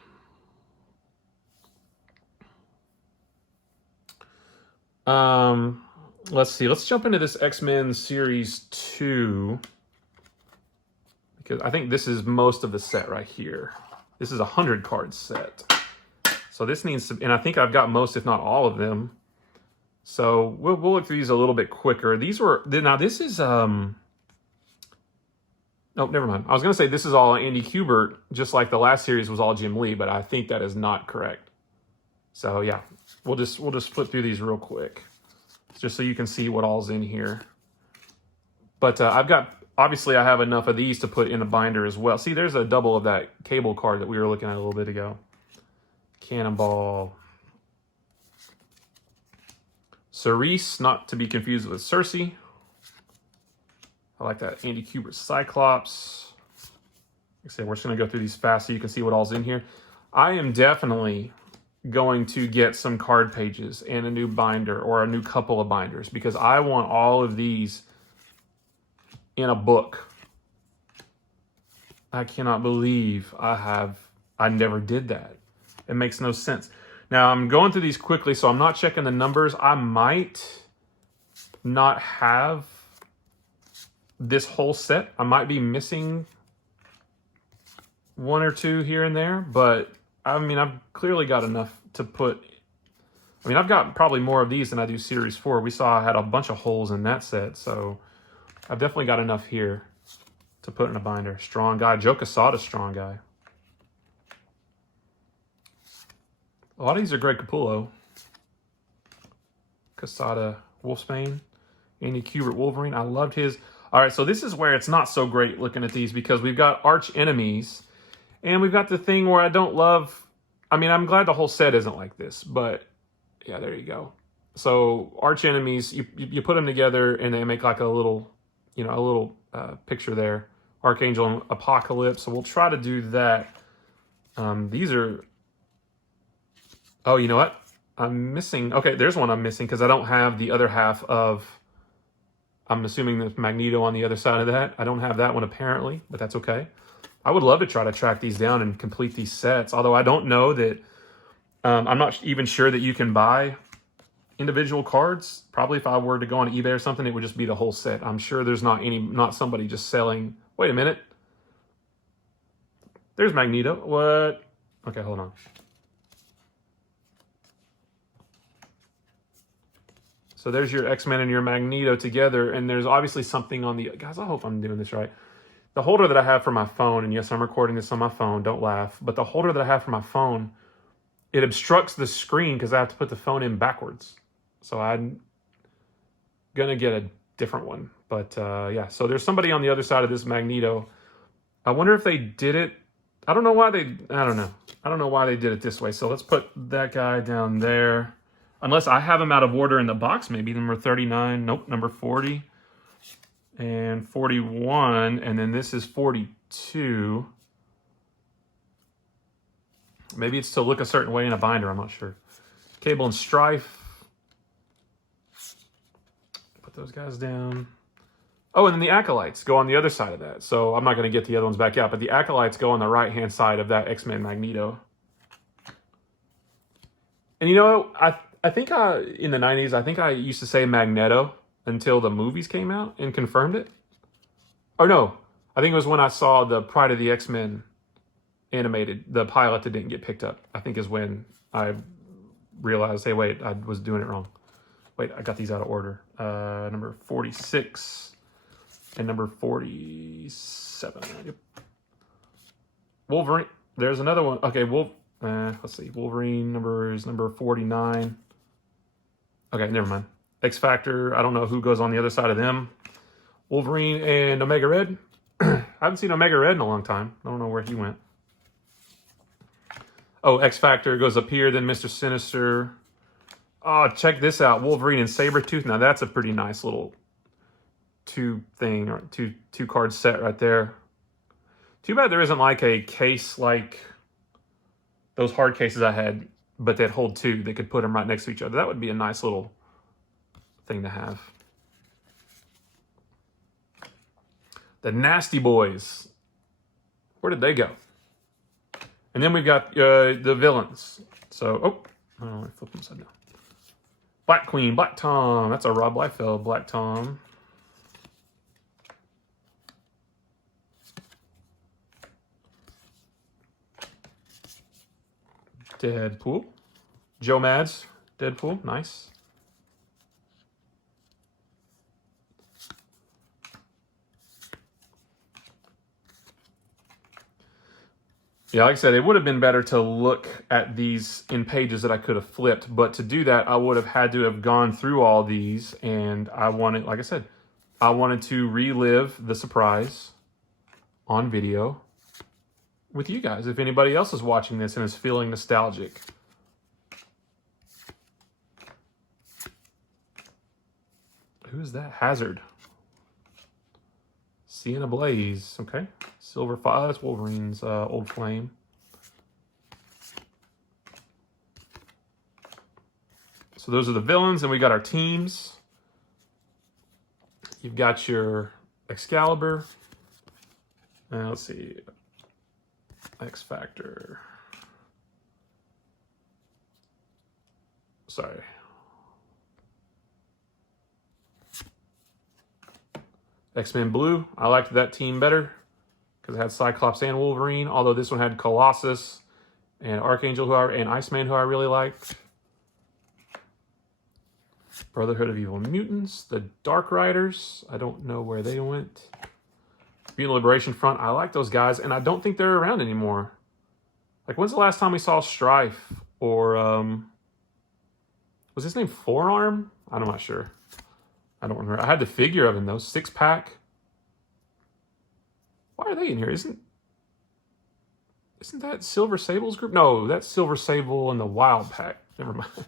Let's see. Let's jump into this X-Men Series 2. Because I think this is most of the set right here. This is a 100 card set. So this needs to, and I think I've got most, if not all of them. So we'll look through these a little bit quicker. Now this is, oh, never mind. I was going to say this is all Andy Kubert, just like the last series was all Jim Lee, but I think that is not correct. So yeah, we'll just flip through these real quick, just so you can see what all's in here. But obviously I have enough of these to put in a binder as well. See, there's a double of that Cable card that we were looking at a little bit ago. Cannonball. Cerise, not to be confused with Cersei. I like that Andy Kubert Cyclops. Like I said, we're just going to go through these fast so you can see what all's in here. I am definitely going to get some card pages and a new binder or a new couple of binders because I want all of these in a book. I cannot believe I never did that. It makes no sense. Now I'm going through these quickly, so I'm not checking the numbers. I might not have this whole set. I might be missing one or two here and there, but I mean, I've clearly got enough to put. I mean, I've got probably more of these than I do Series 4. We saw I had a bunch of holes in that set, so I've definitely got enough here to put in a binder. Strong guy. Joe Quesada, strong guy. A lot of these are Greg Capullo. Quesada, Wolfsbane. Andy Kubert, Wolverine. I loved his. All right, so this is where it's not so great looking at these because we've got arch enemies. And we've got the thing where I don't love... I mean, I'm glad the whole set isn't like this, but yeah, there you go. So arch enemies, you put them together and they make like a little, picture there. Archangel and Apocalypse. So we'll try to do that. These are... Oh, you know what? I'm missing... Okay, there's one I'm missing because I don't have the other half of... I'm assuming there's Magneto on the other side of that. I don't have that one apparently, but that's okay. I would love to try to track these down and complete these sets, although I don't know that... I'm not even sure that you can buy individual cards. Probably if I were to go on eBay or something, it would just be the whole set. I'm sure there's not somebody just selling... Wait a minute. There's Magneto. What? Okay, hold on. So there's your X-Men and your Magneto together, and there's obviously something on the... Guys, I hope I'm doing this right. The holder that I have for my phone, and yes, I'm recording this on my phone, don't laugh, but the holder that I have for my phone, it obstructs the screen because I have to put the phone in backwards. So I'm going to get a different one. But yeah, so there's somebody on the other side of this Magneto. I wonder if they did it... I don't know why they... I don't know. I don't know why they did it this way. So let's put that guy down there. Unless I have them out of order in the box, maybe number 39. Nope, number 40. And 41. And then this is 42. Maybe it's to look a certain way in a binder. I'm not sure. Cable and Strife. Put those guys down. Oh, and then the Acolytes go on the other side of that. So I'm not going to get the other ones back out. But the Acolytes go on the right-hand side of that X-Men Magneto. And you know, I think in the 90s, I think I used to say Magneto until the movies came out and confirmed it. Oh, no. I think it was when I saw the Pride of the X-Men animated, the pilot that didn't get picked up. I think is when I realized, hey, wait, I was doing it wrong. Wait, I got these out of order. Number 46 and number 47. Yep. Wolverine. There's another one. Okay, let's see. Wolverine number 49. Okay, never mind. X-Factor, I don't know who goes on the other side of them. Wolverine and Omega Red. I haven't seen Omega Red in a long time. I don't know where he went. Oh, X-Factor goes up here, then Mr. Sinister. Oh, check this out. Wolverine and Sabretooth. Now that's a pretty nice little two card set right there. Too bad there isn't like a case like those hard cases I had, but that hold two. They could put them right next to each other. That would be a nice little thing to have. The Nasty Boys. Where did they go? And then we've got the villains. So, oh, I flipped them upside down. Black Queen, Black Tom. That's a Rob Liefeld Black Tom. Deadpool. Joe Mads, Deadpool. Nice. Yeah, like I said, it would have been better to look at these in pages that I could have flipped. But to do that, I would have had to have gone through all these. And I wanted, like I said, I wanted to relive the surprise on video with you guys. If anybody else is watching this and is feeling nostalgic. Who is that? Hazard. Sienna Blaze. Okay. Silver Fire. That's Wolverine's old flame. So those are the villains, and we got our teams. You've got your Excalibur. Let's see. X Factor. Sorry. X-Men Blue. I liked that team better because it had Cyclops and Wolverine, although this one had Colossus and Archangel and Iceman, who I really liked. Brotherhood of Evil Mutants. The Dark Riders. I don't know where they went. Mutant Liberation Front. I like those guys, and I don't think they're around anymore. Like, when's the last time we saw Strife? Or, was his name Forearm? I'm not sure. I don't remember. I had the figure of him, though. 6-pack. Why are they in here? Isn't that Silver Sable's group? No, that's Silver Sable and the Wild Pack. Never mind.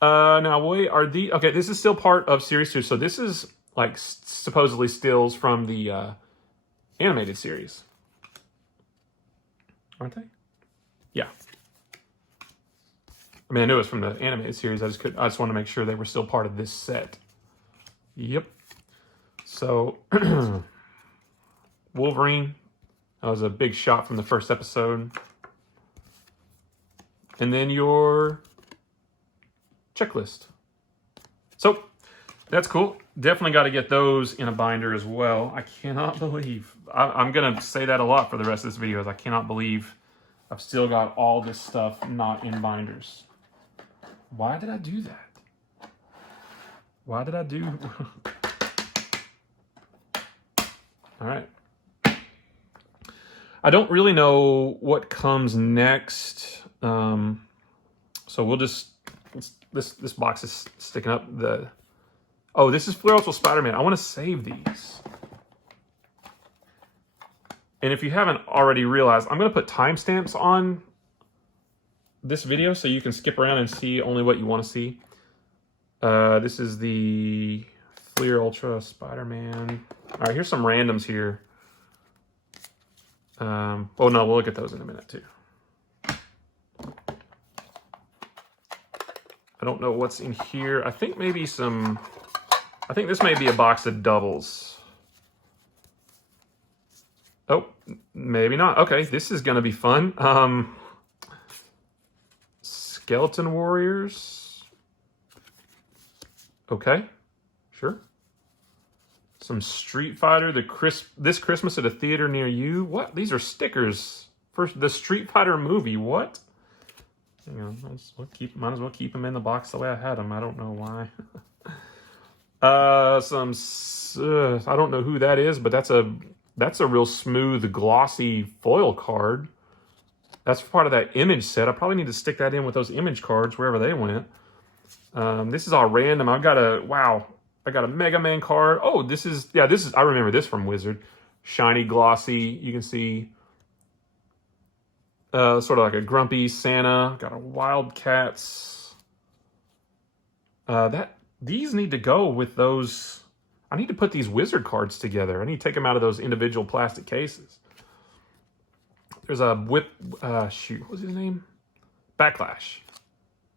Now, wait, are the... Okay, this is still part of Series 2. So this is, like, supposedly stills from the animated series. Aren't they? Yeah. I mean, I knew it was from the animated series. I just wanted to make sure they were still part of this set. Yep. So, Wolverine. That was a big shot from the first episode. And then your checklist. So, that's cool. Definitely got to get those in a binder as well. I cannot believe... I'm going to say that a lot for the rest of this video. I cannot believe I've still got all this stuff not in binders. Why did I do that? Why did I do... All right. I don't really know what comes next. So we'll just... This box is sticking up. Oh, this is Flare Ultra Spider-Man. I want to save these. And if you haven't already realized, I'm going to put timestamps on this video so you can skip around and see only what you want to see. This is the Fleer Ultra Spider-Man. All right, here's some randoms here. Oh, no, we'll look at those in a minute, too. I don't know what's in here. I think maybe some... I think this may be a box of doubles. Oh, maybe not. Okay, this is going to be fun. Skeleton Warriors. Okay, sure. Some Street Fighter. This Christmas at a theater near you. What? These are stickers for the Street Fighter movie. What? Hang on. Might as well keep them in the box the way I had them. I don't know why. I don't know who that is, but that's a real smooth, glossy foil card. That's part of that image set. I probably need to stick that in with those image cards wherever they went. This is all random. I got a Mega Man card. Oh, this is I remember this from Wizard. Shiny, glossy. You can see sort of like a grumpy Santa. Got a Wildcats. These need to go with those. I need to put these wizard cards together. I need to take them out of those individual plastic cases. There's a whip. Shoot, what's his name? Backlash.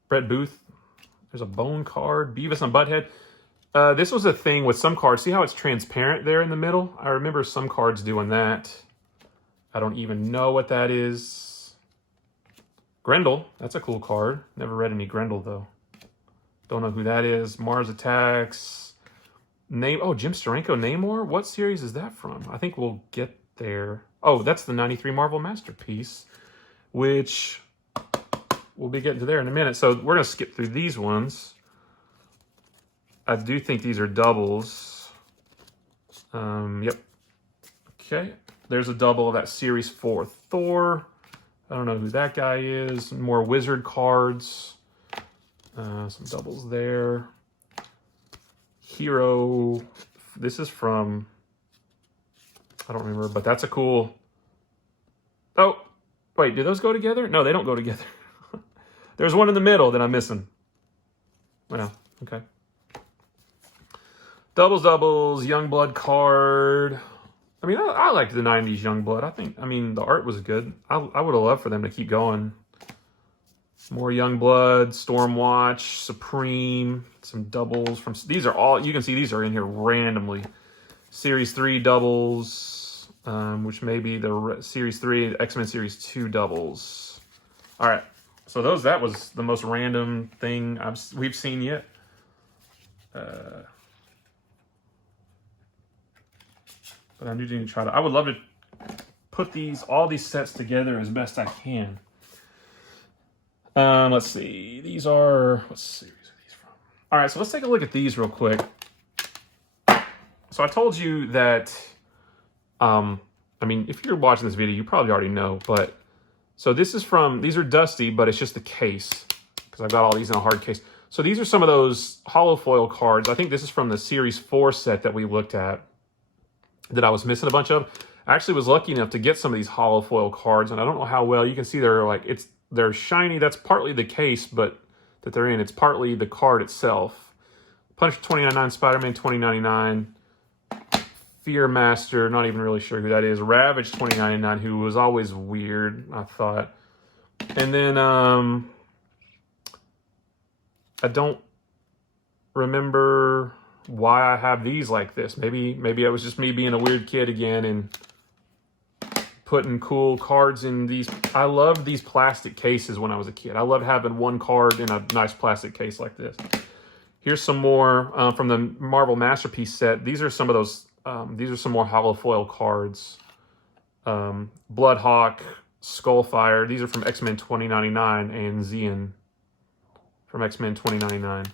Brett Booth. There's a bone card. Beavis and Butthead. This was a thing with some cards. See how it's transparent there in the middle? I remember some cards doing that. I don't even know what that is. Grendel. That's a cool card. Never read any Grendel, though. Don't know who that is. Mars Attacks. Oh, Jim Steranko Namor? What series is that from? I think we'll get there. Oh, that's the 93 Marvel Masterpiece, which we'll be getting to there in a minute. So we're going to skip through these ones. I do think these are doubles. Yep. Okay. There's a double of that Series 4 Thor. I don't know who that guy is. More wizard cards. Some doubles there. Hero. This is from... I don't remember, but that's a cool... Oh, wait, do those go together? No, they don't go together. There's one in the middle that I'm missing. Well, okay. Doubles, Youngblood card. I mean, I liked the 90s Youngblood. I mean, the art was good. I would have loved for them to keep going. More Youngblood, Stormwatch, Supreme, some doubles from... These are all... You can see these are in here randomly. Series 3 doubles, which may be the Series 3, X-Men Series 2 doubles. All right. So that was the most random thing we've seen yet. But I do need to try to... I would love to put all these sets together as best I can. Let's see. These are... What series are these from? All right, so let's take a look at these real quick. So I told you that... I mean, if you're watching this video, you probably already know, but... So this is from... These are dusty, but it's just the case, because I've got all these in a hard case. So these are some of those hollow foil cards. I think this is from the Series 4 set that we looked at, that I was missing a bunch of. I actually was lucky enough to get some of these hollow foil cards, and I don't know how well. You can see they're shiny. That's partly the case, but that they're in. It's partly the card itself. Punisher 2099, Spider-Man 2099, Fear Master, not even really sure who that is. Ravage 2099, who was always weird, I thought. And then I don't remember why I have these like this. Maybe it was just me being a weird kid again and putting cool cards in these. I loved these plastic cases when I was a kid. I loved having one card in a nice plastic case like this. Here's some more from the Marvel Masterpiece set. These are some of those. These are some more hollow foil cards. Bloodhawk, Skullfire. These are from X-Men 2099 and Zeon from X-Men 2099.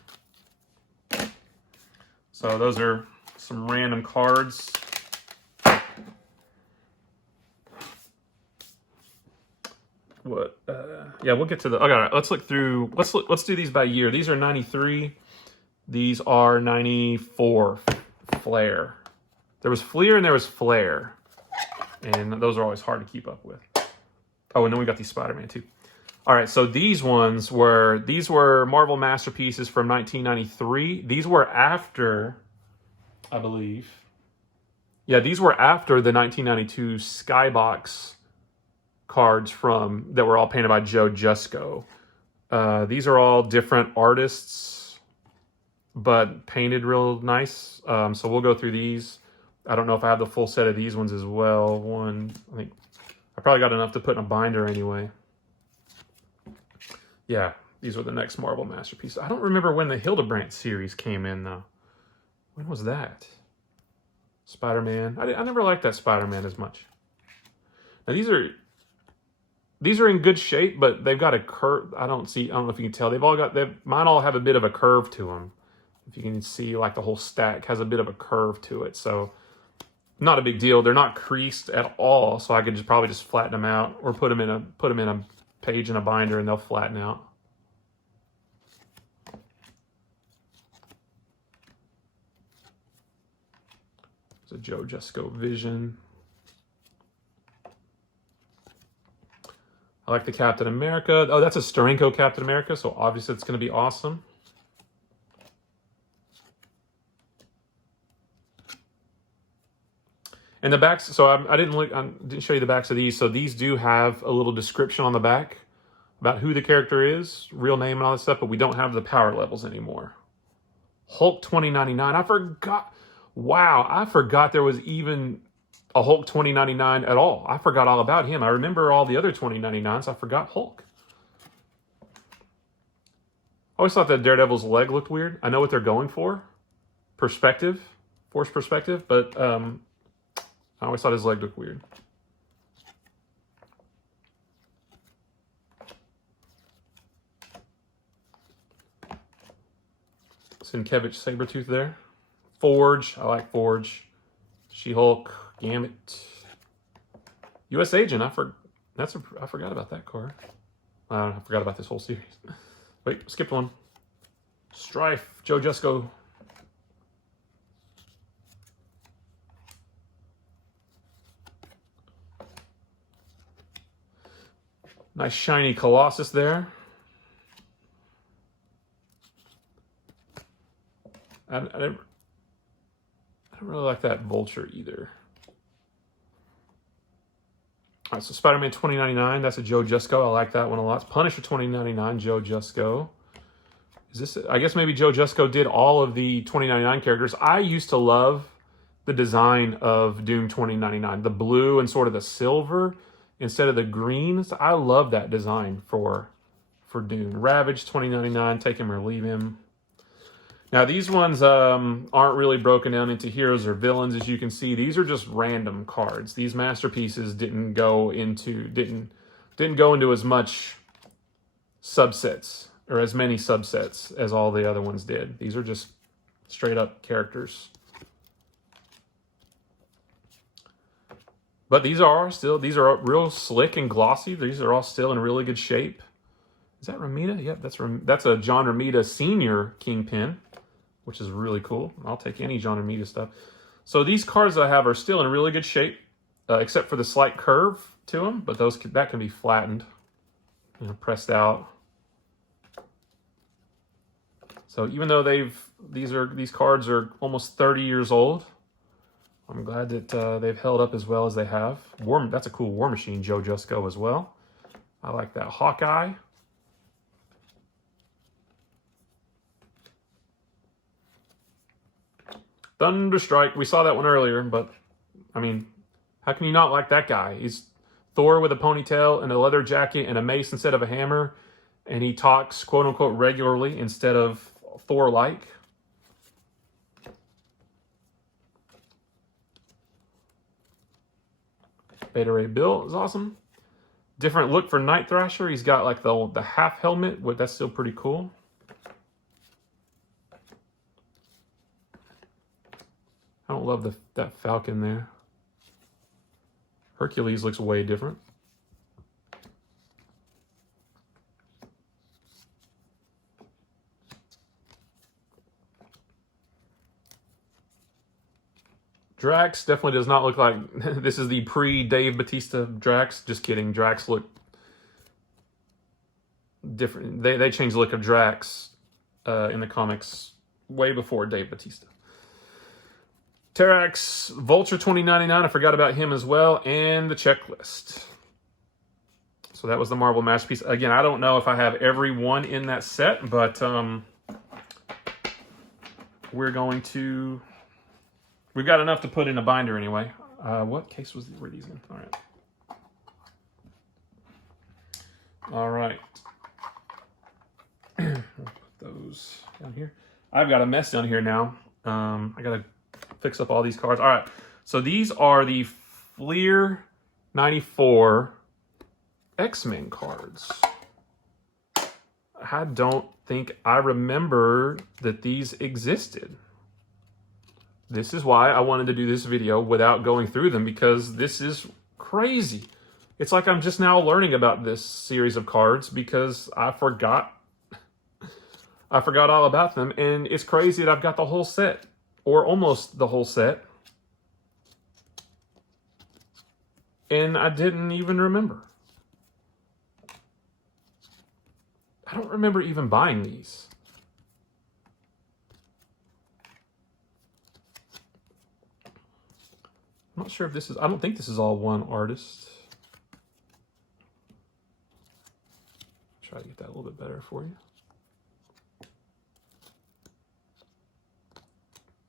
So those are some random cards. What? Yeah, we'll get to the... Okay, let's look through... Let's do these by year. These are 93. These are 94. Flare. There was Fleer and there was Flare. And those are always hard to keep up with. Oh, and then we got these Spider-Man too. All right, so these were Marvel Masterpieces from 1993. These were after, I believe. Yeah, these were after the 1992 Skybox cards that were all painted by Joe Jusko. These are all different artists, but painted real nice. So we'll go through these. I don't know if I have the full set of these ones as well. I think I probably got enough to put in a binder anyway. Yeah, these were the next Marvel Masterpiece. I don't remember when the Hildebrandt series came in, though. When was that? Spider-Man. I never liked that Spider-Man as much. Now, these are in good shape, but they've got a curve. I don't know if you can tell. Mine all have a bit of a curve to them. If you can see, like the whole stack has a bit of a curve to it. So, not a big deal. They're not creased at all, so I could probably just flatten them out or put them in a page in a binder and they'll flatten out. It's a Joe Jusko Vision. I like the Captain America. Oh, that's a Steranko Captain America, so obviously it's going to be awesome. And the backs, so I didn't show you the backs of these. So these do have a little description on the back about who the character is, real name and all that stuff, but we don't have the power levels anymore. Hulk 2099, I forgot. Wow, I forgot there was even a Hulk 2099 at all. I forgot all about him. I remember all the other 2099s. I forgot Hulk. I always thought that Daredevil's leg looked weird. I know what they're going for. Perspective. Force perspective. But I always thought his leg looked weird. Sienkiewicz Sabretooth there. Forge. I like Forge. She-Hulk. Gambit. U.S. Agent. I forgot about that card. I forgot about this whole series. Wait, skipped one. Strife. Joe Jusko. Nice shiny Colossus there. I don't really like that Vulture either. All right, so Spider-Man 2099, that's a Joe Jusko. I like that one a lot. Punisher 2099, Joe Jusko. Is this? I guess maybe Joe Jusko did all of the 2099 characters. I used to love the design of Doom 2099, the blue and sort of the silver instead of the greens. I love that design for Doom. Ravage 2099, take him or leave him. Now these ones aren't really broken down into heroes or villains, as you can see. These are just random cards. These masterpieces didn't go into as much subsets or as many subsets as all the other ones did. These are just straight up characters. But these are real slick and glossy. These are all still in really good shape. Is that Romita? Yep, that's a John Romita Senior Kingpin, which is really cool. I'll take any John Romita stuff. So these cards I have are still in really good shape, except for the slight curve to them, but that can be flattened, pressed out. So even though these cards are almost 30 years old, I'm glad that they've held up as well as they have. That's a cool War Machine Joe Jusko as well. I like that. Hawkeye. Thunderstrike. We saw that one earlier, but I mean, how can you not like that guy? He's Thor with a ponytail and a leather jacket and a mace instead of a hammer, and he talks quote unquote regularly instead of Thor-like. Beta Ray Bill is awesome. Different look for Night Thrasher. He's got like the half helmet, but that's still pretty cool. I don't love that Falcon there. Hercules looks way different. Drax definitely does not look like... This is the pre-Dave Bautista Drax. Just kidding. Drax look different. They changed the look of Drax in the comics way before Dave Bautista. Terax, Vulture 2099, I forgot about him as well, and the checklist. So that was the Marvel Masterpiece. Again, I don't know if I have every one in that set, but we're going to... We've got enough to put in a binder anyway. What case were these in? All right. All right. I'll put those down here. I've got a mess down here now. I got to fix up all these cards. All right. So these are the Fleer 94 X-Men cards. I don't think I remember that these existed. This is why I wanted to do this video without going through them, because this is crazy. It's like I'm just now learning about this series of cards because I forgot all about them, and it's crazy that I've got the whole set, or almost the whole set, and I didn't even remember. I don't remember even buying these. I'm not sure if this is, I don't think this is all one artist. Try to get that a little bit better for you.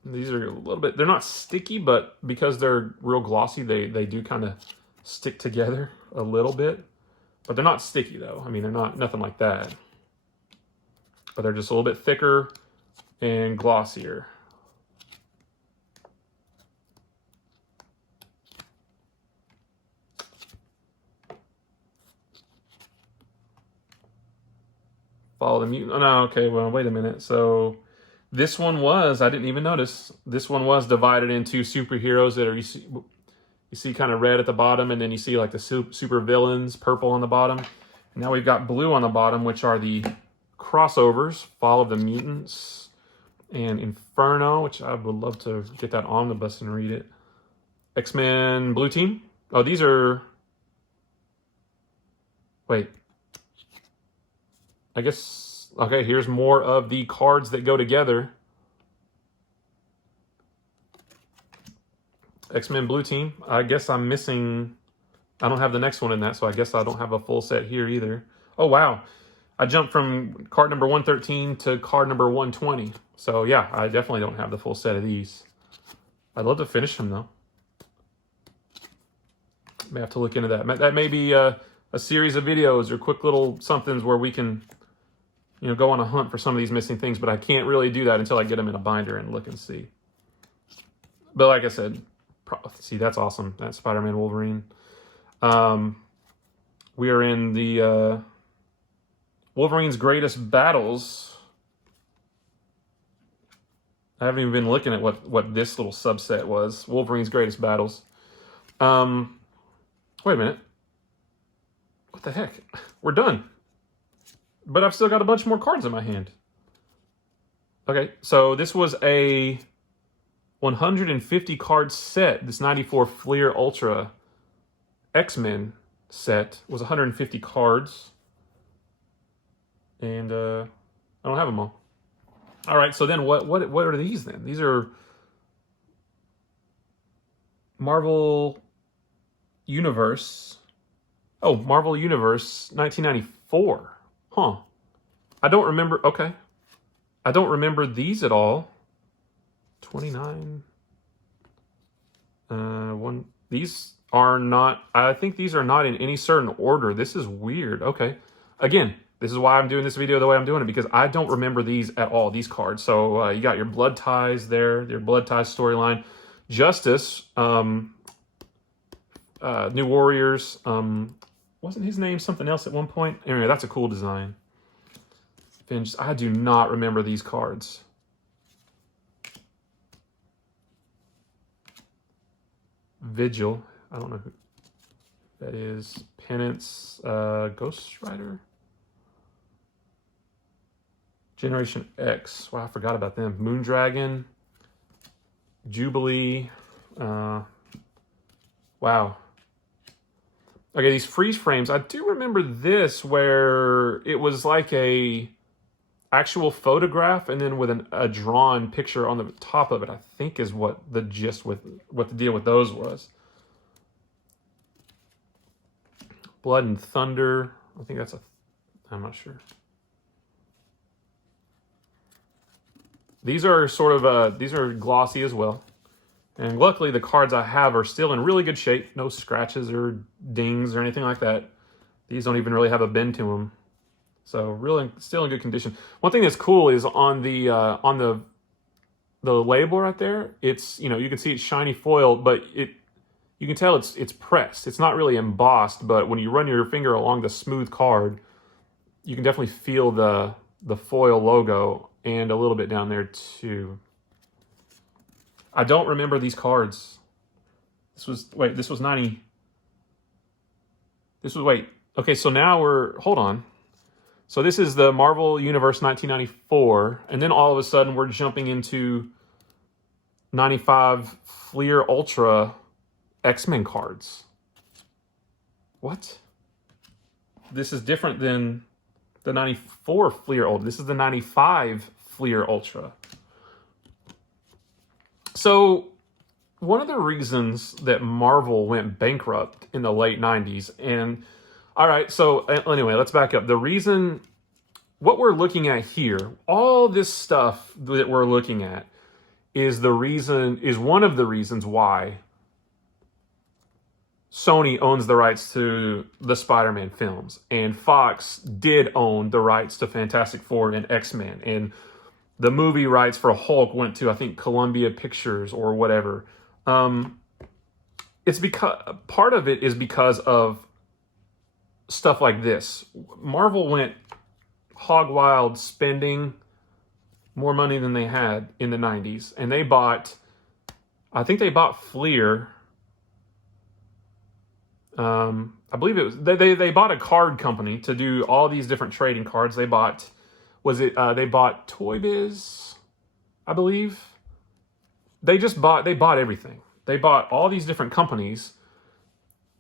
These are a little bit, they're not sticky, but because they're real glossy, they do kind of stick together a little bit. But they're not sticky though. I mean, they're not, nothing like that. But they're just a little bit thicker and glossier. Follow the mutant. Oh, no, okay, well, wait a minute. So this one was, I didn't even notice, this one was divided into superheroes that are, you see kind of red at the bottom, and then you see like the super villains, purple on the bottom. And now we've got blue on the bottom, which are the crossovers, Fall of the Mutants and Inferno, which I would love to get that omnibus and read it. X-Men Blue Team. Oh, these are, wait. I guess, okay, here's more of the cards that go together. X-Men Blue Team. I guess I'm missing, I don't have the next one in that, so I guess I don't have a full set here either. Oh, wow. I jumped from card number 113 to card number 120. So, yeah, I definitely don't have the full set of these. I'd love to finish them, though. May have to look into that. That may be a series of videos or quick little somethings where we can, you know, go on a hunt for some of these missing things, but I can't really do that until I get them in a binder and look and see. But like I said, see, that's awesome. That's Spider-Man Wolverine. We are in the Wolverine's Greatest Battles. I haven't even been looking at what this little subset was. Wolverine's Greatest Battles. Wait a minute. What the heck? We're done. But I've still got a bunch more cards in my hand. Okay, so this was a 150 card set. This 94 Fleer Ultra X-Men set was 150 cards. And I don't have them all. All right, so then what are these then? These are Marvel Universe. Oh, Marvel Universe 1994. Huh. I don't remember. Okay. I don't remember these at all. 29. These are not, I think these are not in any certain order. This is weird. Okay. Again, this is why I'm doing this video the way I'm doing it, because I don't remember these at all, these cards. So you got your Blood Ties there, your Blood Ties storyline. Justice, New Warriors, wasn't his name something else at one point? Anyway, that's a cool design. Finch, I do not remember these cards. Vigil, I don't know who that is. Penance, Ghost Rider. Generation X, wow, I forgot about them. Moondragon, Jubilee, wow. Okay, these freeze frames, I do remember this where it was like a actual photograph and then with a drawn picture on the top of it, I think is what the gist with what the deal with those was. Blood and Thunder, I think that's I'm not sure. These are sort of, these are glossy as well. And luckily the cards I have are still in really good shape. No scratches or dings or anything like that. These don't even really have a bend to them. So really still in good condition. One thing that's cool is on the label right there, it's, you know, you can see it's shiny foil, but you can tell it's pressed. It's not really embossed, but when you run your finger along the smooth card, you can definitely feel the foil logo and a little bit down there too. I don't remember these cards. This was 90. This was, wait. Okay, so now hold on. So this is the Marvel Universe 1994, and then all of a sudden we're jumping into 95 Fleer Ultra X-Men cards. What? This is different than the 94 Fleer Ultra. This is the 95 Fleer Ultra. So one of the reasons that Marvel went bankrupt in the late 90s, and all right, so anyway, let's back up. The reason, what we're looking at here, all this stuff that we're looking at is one of the reasons why Sony owns the rights to the Spider-Man films, and Fox did own the rights to Fantastic Four and X-Men, and the movie rights for Hulk went to, I think, Columbia Pictures or whatever. It's because part of it is because of stuff like this. Marvel went hog wild, spending more money than they had in the 90s, and I think they bought Fleer. I believe it was they bought a card company to do all these different trading cards. They bought Toy Biz, I believe. They bought everything. They bought all these different companies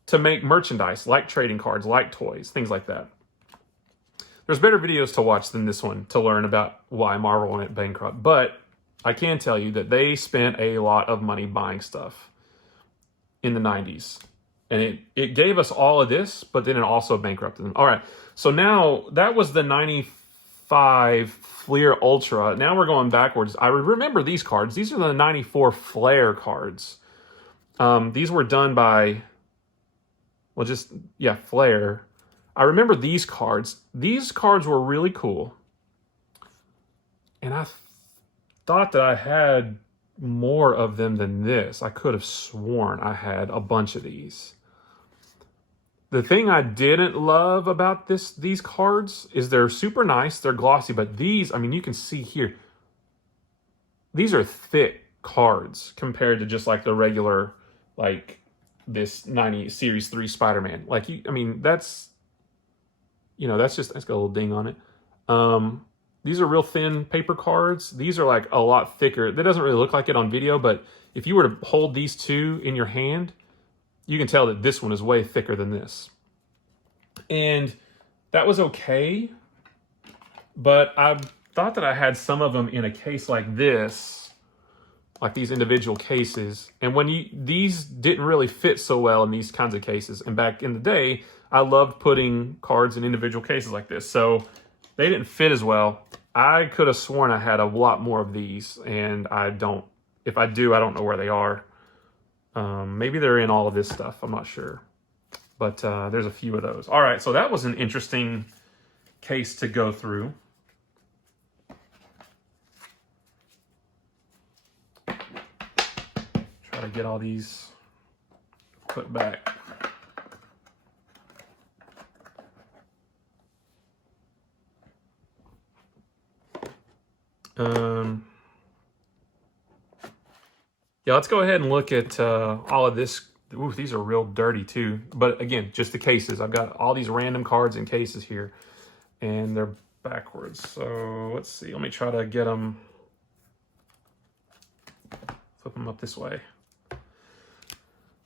to make merchandise, like trading cards, like toys, things like that. There's better videos to watch than this one to learn about why Marvel went bankrupt. But I can tell you that they spent a lot of money buying stuff in the 90s. And it gave us all of this, but then it also bankrupted them. All right, so now that was the 95 Fleer Ultra. Now we're going backwards. I remember these cards. These are the 94 Flair cards. These were done by, Flair. I remember these cards. These cards were really cool. And I thought that I had more of them than this. I could have sworn I had a bunch of these. The thing I didn't love about these cards is they're super nice, they're glossy, but these, I mean, you can see here, these are thick cards compared to just like the regular, like this 90 Series 3 Spider-Man. Like, that's got a little ding on it. These are real thin paper cards. These are like a lot thicker. That doesn't really look like it on video, but if you were to hold these two in your hand, you can tell that this one is way thicker than this. And that was okay, but I thought that I had some of them in a case like this, like these individual cases. And these didn't really fit so well in these kinds of cases. And back in the day, I loved putting cards in individual cases like this. So they didn't fit as well. I could have sworn I had a lot more of these, and I don't. If I do, I don't know where they are. Maybe they're in all of this stuff. I'm not sure. But there's a few of those. All right, so that was an interesting case to go through. Try to get all these put back. Yeah, let's go ahead and look at all of this. Ooh, these are real dirty too. But again, just the cases. I've got all these random cards in cases here, and they're backwards. So let's see. Let me try to get them, flip them up this way.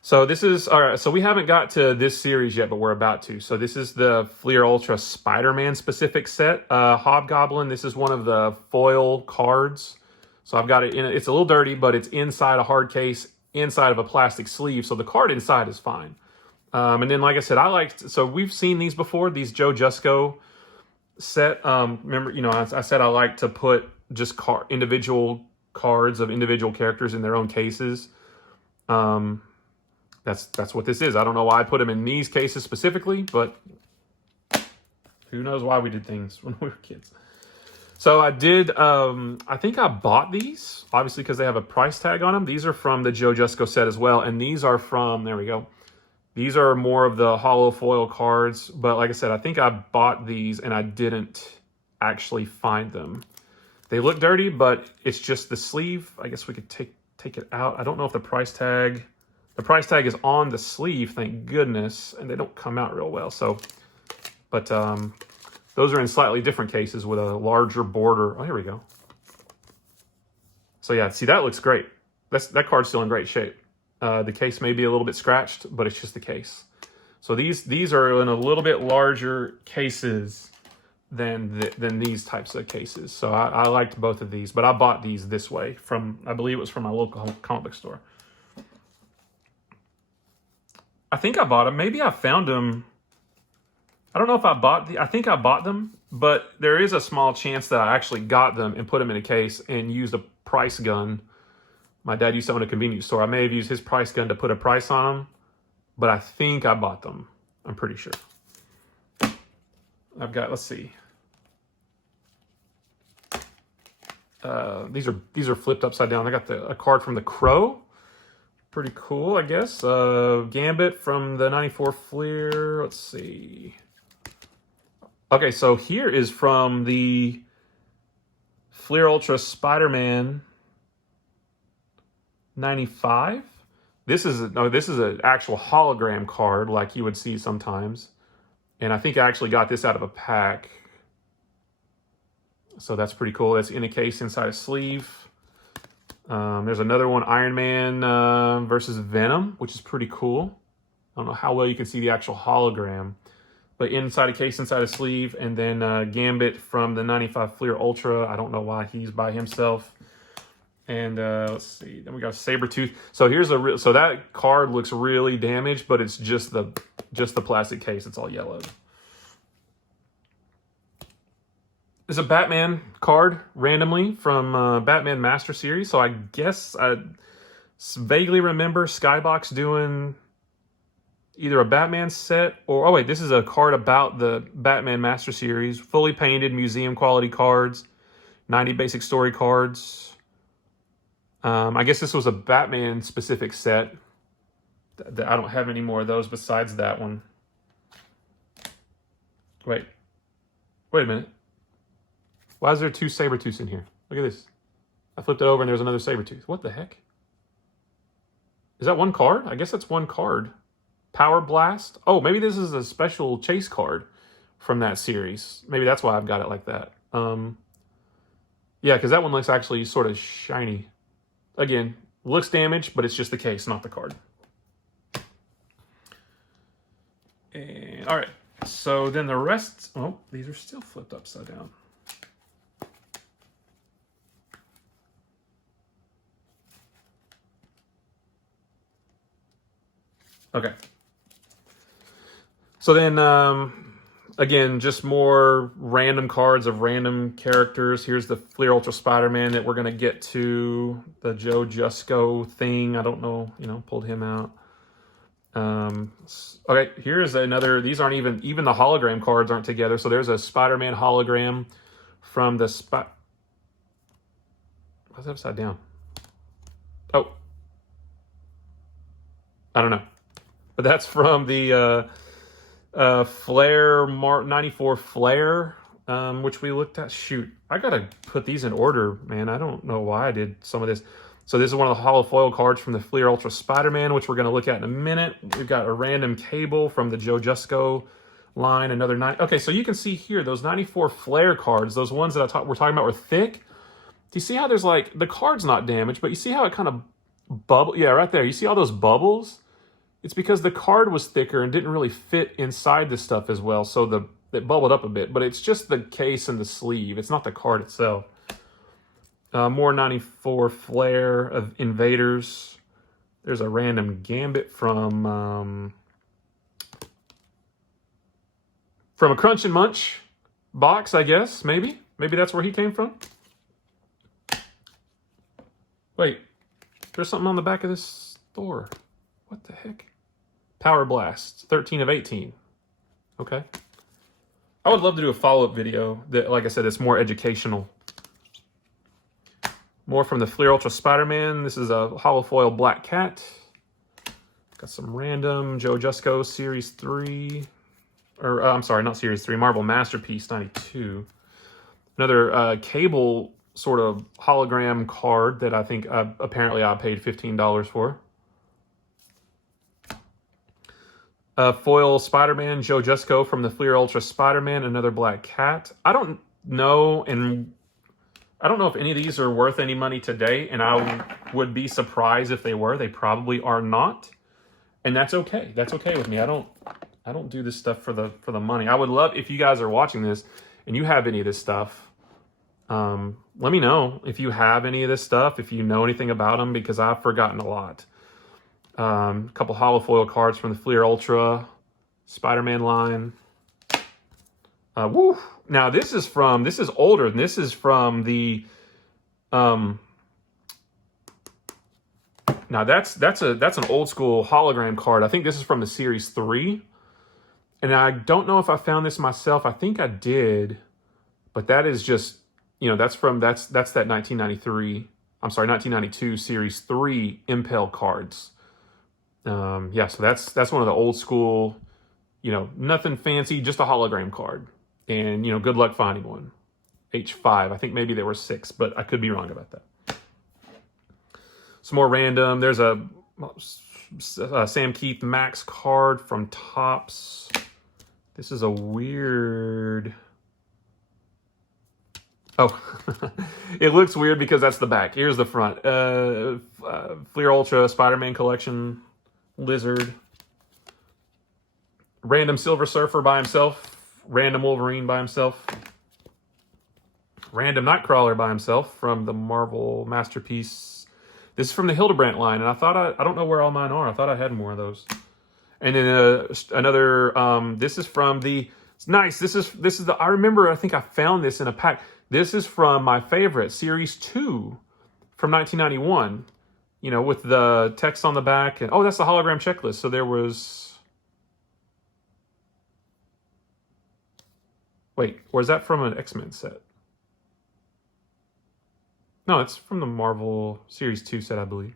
So this is, all right, so we haven't got to this series yet, but we're about to. So this is the Fleer Ultra Spider-Man specific set. Hobgoblin, this is one of the foil cards. So I've got it in, it's a little dirty, but it's inside a hard case, inside of a plastic sleeve. So the card inside is fine. And then, like I said, so we've seen these before, these Joe Jusko set. Remember, I said I like to put just individual cards of individual characters in their own cases. That's what this is. I don't know why I put them in these cases specifically, but who knows why we did things when we were kids. So I did, I think I bought these, obviously, because they have a price tag on them. These are from the Joe Jusko set as well, and these are from, there we go. These are more of the hollow foil cards, but like I said, I think I bought these and I didn't actually find them. They look dirty, but it's just the sleeve. I guess we could take it out. I don't know if the price tag is on the sleeve, thank goodness, and they don't come out real well. So, but those are in slightly different cases with a larger border. Oh, here we go. So yeah, see, that looks great. That card's still in great shape. The case may be a little bit scratched, but it's just the case. So these are in a little bit larger cases than these types of cases. So I liked both of these, but I bought these this way from, I believe it was from my local comic book store. I think I bought them. Maybe I found them. I don't know if I bought I think I bought them, but there is a small chance that I actually got them and put them in a case and used a price gun. My dad used them in a convenience store. I may have used his price gun to put a price on them, but I think I bought them. I'm pretty sure. I've got, let's see. These are flipped upside down. I got a card from the Crow. Pretty cool, I guess. Gambit from the 94 Fleer. Let's see. Okay, so here is from the Fleer Ultra Spider-Man 95. This is an actual hologram card like you would see sometimes. And I think I actually got this out of a pack. So that's pretty cool. That's in a case inside a sleeve. There's another one, Iron Man versus Venom, which is pretty cool. I don't know how well you can see the actual hologram. But inside a case, inside a sleeve. And then Gambit from the 95 Fleer Ultra. I don't know why he's by himself. And let's see. Then we got Sabretooth. So here's so that card looks really damaged, but it's just the plastic case. It's all yellowed. There's a Batman card randomly from Batman Master Series. So I guess I vaguely remember Skybox doing either a Batman set or... Oh, wait. This is a card about the Batman Master Series. Fully painted museum quality cards. 90 basic story cards. I guess this was a Batman specific set. I don't have any more of those besides that one. Wait a minute. Why is there two Sabretooths in here? Look at this. I flipped it over and there's another Sabretooth. What the heck? Is that one card? I guess that's one card. Power Blast. Oh, maybe this is a special chase card from that series. Maybe that's why I've got it like that. Yeah, because that one looks actually sort of shiny. Again, looks damaged, but it's just the case, not the card. And all right, so then the rest... Oh, these are still flipped upside down. Okay. So then, again, just more random cards of random characters. Here's the Fleer Ultra Spider-Man that we're going to get to. The Joe Jusko thing. I don't know, pulled him out. Okay, here's another. These aren't even the hologram cards aren't together. So there's a Spider-Man hologram from the Why's it upside down? Oh. I don't know. But that's from the Flair 94 Flair, which we looked at. Shoot, I gotta put these in order, man. I don't know why I did some of this. So this is one of the hollow foil cards from the Fleer Ultra Spider-Man, which we're gonna look at in a minute. We've got a random cable from the Joe Jusko line, another 9. Okay, so you can see here those 94 Flair cards, those ones that we're talking about were thick. Do you see how there's like the card's not damaged, but you see how it kind of bubble? Yeah, right there. You see all those bubbles? It's because the card was thicker and didn't really fit inside the stuff as well, so it bubbled up a bit. But it's just the case and the sleeve. It's not the card itself. More 94 Flair of Invaders. There's a random Gambit from a Crunch and Munch box, I guess. Maybe that's where he came from. Wait, there's something on the back of this store. What the heck? Power Blast, 13 of 18. Okay. I would love to do a follow-up video that, like I said, it's more educational. More from the Fleer Ultra Spider-Man. This is a hollow foil Black Cat. Got some random Joe Jusko Series 3. Or, I'm sorry, not Series 3. Marvel Masterpiece 92. Another cable sort of hologram card that I think apparently I paid $15 for. Foil Spider-Man, Joe Jusko from the Fleer Ultra Spider-Man, another Black Cat. I don't know if any of these are worth any money today, and I would be surprised if they were. They probably are not, and that's okay. That's okay with me. I don't do this stuff for the money. I would love if you guys are watching this and you have any of this stuff. Let me know if you have any of this stuff, if you know anything about them, because I've forgotten a lot. A couple hollow foil cards from the Fleer Ultra Spider-Man line. Woo! Now this is older, and this is from the now that's an old school hologram card. I think this is from the Series 3. And I don't know if I found this myself. I think I did. But that is just, that's that 1992 Series 3 Impel cards. Yeah, so that's one of the old school, nothing fancy, just a hologram card. And, good luck finding one. H5. I think maybe there were 6, but I could be wrong about that. Some more random. There's a Sam Keith Max card from Topps. This is a weird... Oh, it looks weird because that's the back. Here's the front. Fleer Ultra Spider-Man Collection Lizard. Random Silver Surfer by himself. Random Wolverine by himself. Random Nightcrawler by himself from the Marvel Masterpiece. This is from the Hildebrandt line, and I don't know where all mine are. I thought I had more of those. And then another, this is from the, it's nice. This is the, I remember, I think I found this in a pack. This is from my favorite, Series 2 from 1991, with the text on the back. And, oh, that's the hologram checklist. So there was, wait, or is that from an X-Men set? No, it's from the Marvel Series 2 set, I believe.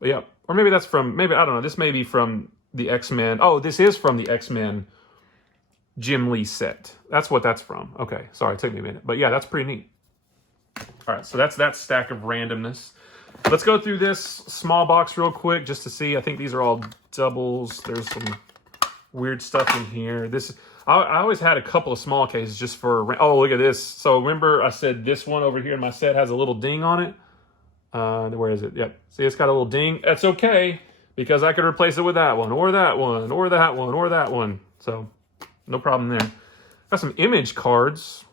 But yeah, or maybe that's from, I don't know, this may be from the X-Men. Oh, this is from the X-Men Jim Lee set. That's what that's from. Okay, sorry, it took me a minute. But yeah, that's pretty neat. All right, so that's that stack of randomness. Let's go through this small box real quick just to see. I think these are all doubles. There's some weird stuff in here. I always had a couple of small cases just for... Oh, look at this. So remember I said this one over here in my set has a little ding on it? Where is it? Yep. See, it's got a little ding. That's okay, because I could replace it with that one, or that one, or that one, or that one. So... no problem there. Got some image cards.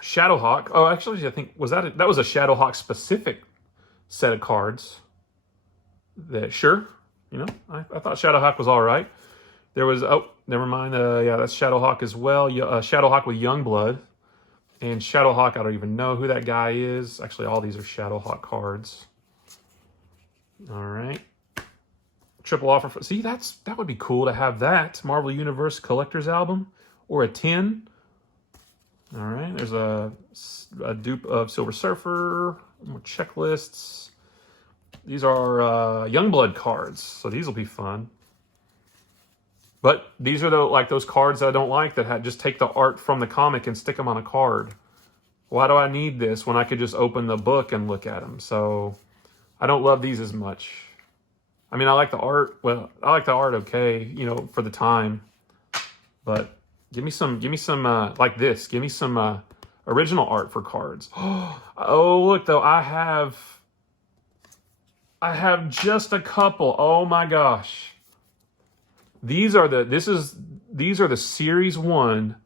Shadowhawk. Oh, actually, I think that was a Shadowhawk specific set of cards. Sure, I thought Shadowhawk was all right. There was, oh, never mind. Yeah, that's Shadowhawk as well. Shadowhawk with Youngblood. And Shadowhawk, I don't even know who that guy is. Actually, all these are Shadowhawk cards. All right. Triple offer. See, that would be cool to have that. Marvel Universe Collector's Album. Or a tin. All right. There's a dupe of Silver Surfer. More checklists. These are Youngblood cards. So these will be fun. But these are those cards that I don't like that just take the art from the comic and stick them on a card. Why do I need this when I could just open the book and look at them? So I don't love these as much. I mean, I like the art. Well, I like the art, okay, for the time. But give me some like this. Give me some original art for cards. Oh, look though, I have just a couple. Oh my gosh. These are the Series 1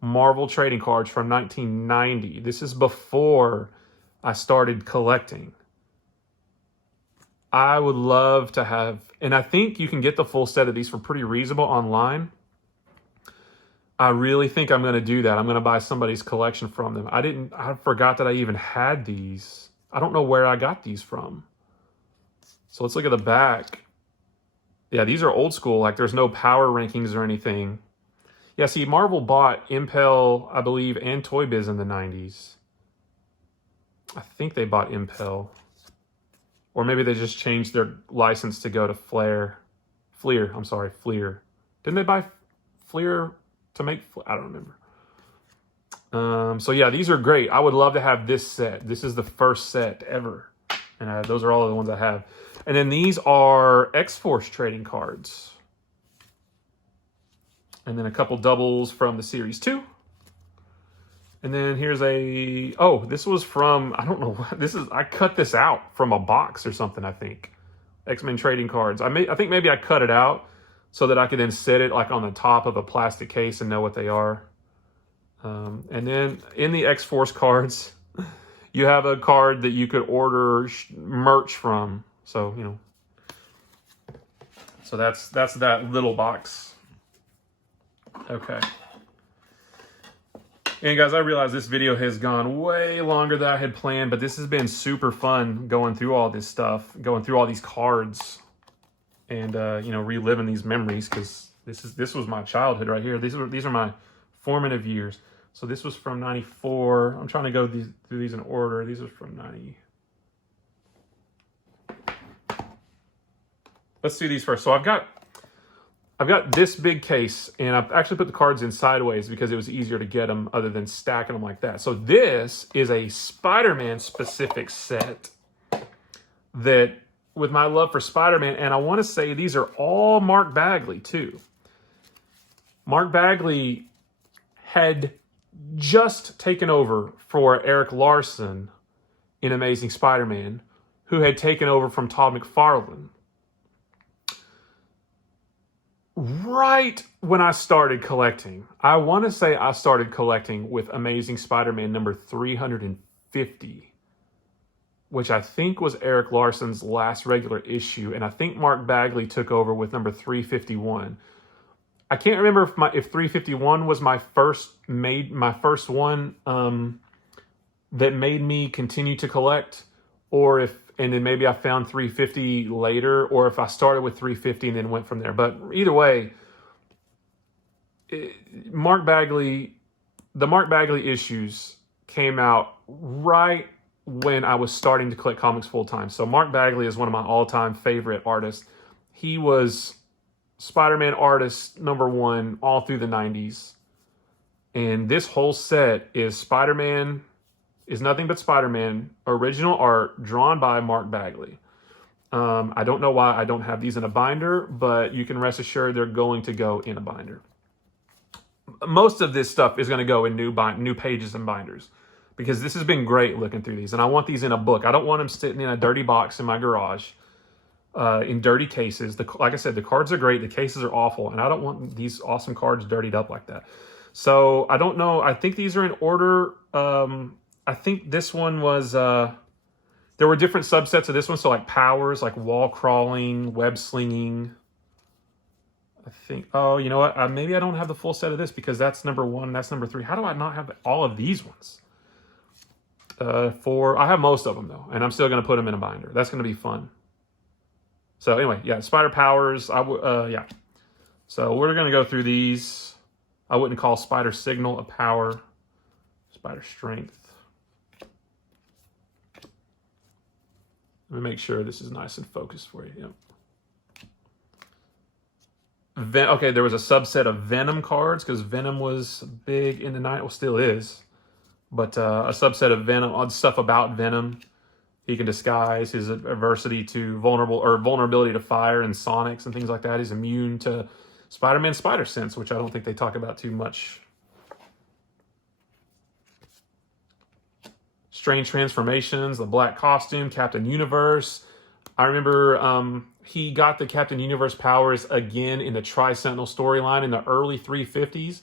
Marvel trading cards from 1990. This is before I started collecting. I would love to have, and I think you can get the full set of these for pretty reasonable online. I really think I'm going to do that. I'm going to buy somebody's collection from them. I forgot that I even had these. I don't know where I got these from. So let's look at the back. Yeah, these are old school. Like, there's no power rankings or anything. Yeah, see, Marvel bought Impel, I believe, and Toy Biz in the 90s. I think they bought Impel. Or maybe they just changed their license to go to Fleer. Didn't they buy Fleer to make... I don't remember. So yeah, these are great. I would love to have this set. This is the first set ever. And those are all of the ones I have. And then these are X-Force trading cards. And then a couple doubles from the Series 2. And then here's this was from, I don't know what, I cut this out from a box or something, I think. X-Men trading cards. I think maybe I cut it out so that I could then set it like on the top of a plastic case and know what they are. And then in the X-Force cards, you have a card that you could order merch from. So, So that's that little box. Okay. And guys, I realize this video has gone way longer than I had planned, but this has been super fun going through all this stuff, going through all these cards, and you know, reliving these memories, because this was my childhood right here. These are my formative years. So this was from '94. I'm trying to go through these in order. These are from '90. Let's do these first. So I've got this big case, and I've actually put the cards in sideways because it was easier to get them other than stacking them like that. So this is a Spider-Man specific set that, with my love for Spider-Man, and I want to say these are all Mark Bagley too. Mark Bagley had just taken over for Eric Larson in Amazing Spider-Man, who had taken over from Todd McFarlane. Right when I started collecting, I want to say I started collecting with Amazing Spider-Man number 350, which I think was Eric Larson's last regular issue, and I think Mark Bagley took over with number 351. I can't remember if 351 was my first one that made me continue to collect, or and then maybe I found 350 later, or if I started with 350 and then went from there. But either way, the Mark Bagley issues came out right when I was starting to collect comics full time. So Mark Bagley is one of my all-time favorite artists. He was Spider-Man artist number one all through the 90s. And this whole set is Spider-Man, is nothing but Spider-Man, original art drawn by Mark Bagley. I don't know why I don't have these in a binder, but you can rest assured they're going to go in a binder. Most of this stuff is going to go in new pages and binders, because this has been great looking through these, and I want these in a book. I don't want them sitting in a dirty box in my garage, in dirty cases. Like I said, the cards are great, the cases are awful, and I don't want these awesome cards dirtied up like that. So I don't know. I think these are in order. I think this one was, there were different subsets of this one. So like powers, like wall crawling, web slinging. I think, oh, you know what? Maybe I don't have the full set of this, because that's number one and that's number three. How do I not have all of these ones? I have most of them though, and I'm still going to put them in a binder. That's going to be fun. So anyway, yeah, Spider Powers. Yeah. So we're going to go through these. I wouldn't call Spider Signal a power. Spider Strength. Let me make sure this is nice and focused for you. Yep. Okay, there was a subset of Venom cards, because Venom was big in the night. Well, still is. But a subset of Venom, odd stuff about Venom. He can disguise his adversity to vulnerability to fire and sonics and things like that. He's immune to Spider-Man Spider Sense, which I don't think they talk about too much. Strange Transformations, the black costume, Captain Universe. I remember he got the Captain Universe powers again in the Tri-Sentinel storyline in the early 350s.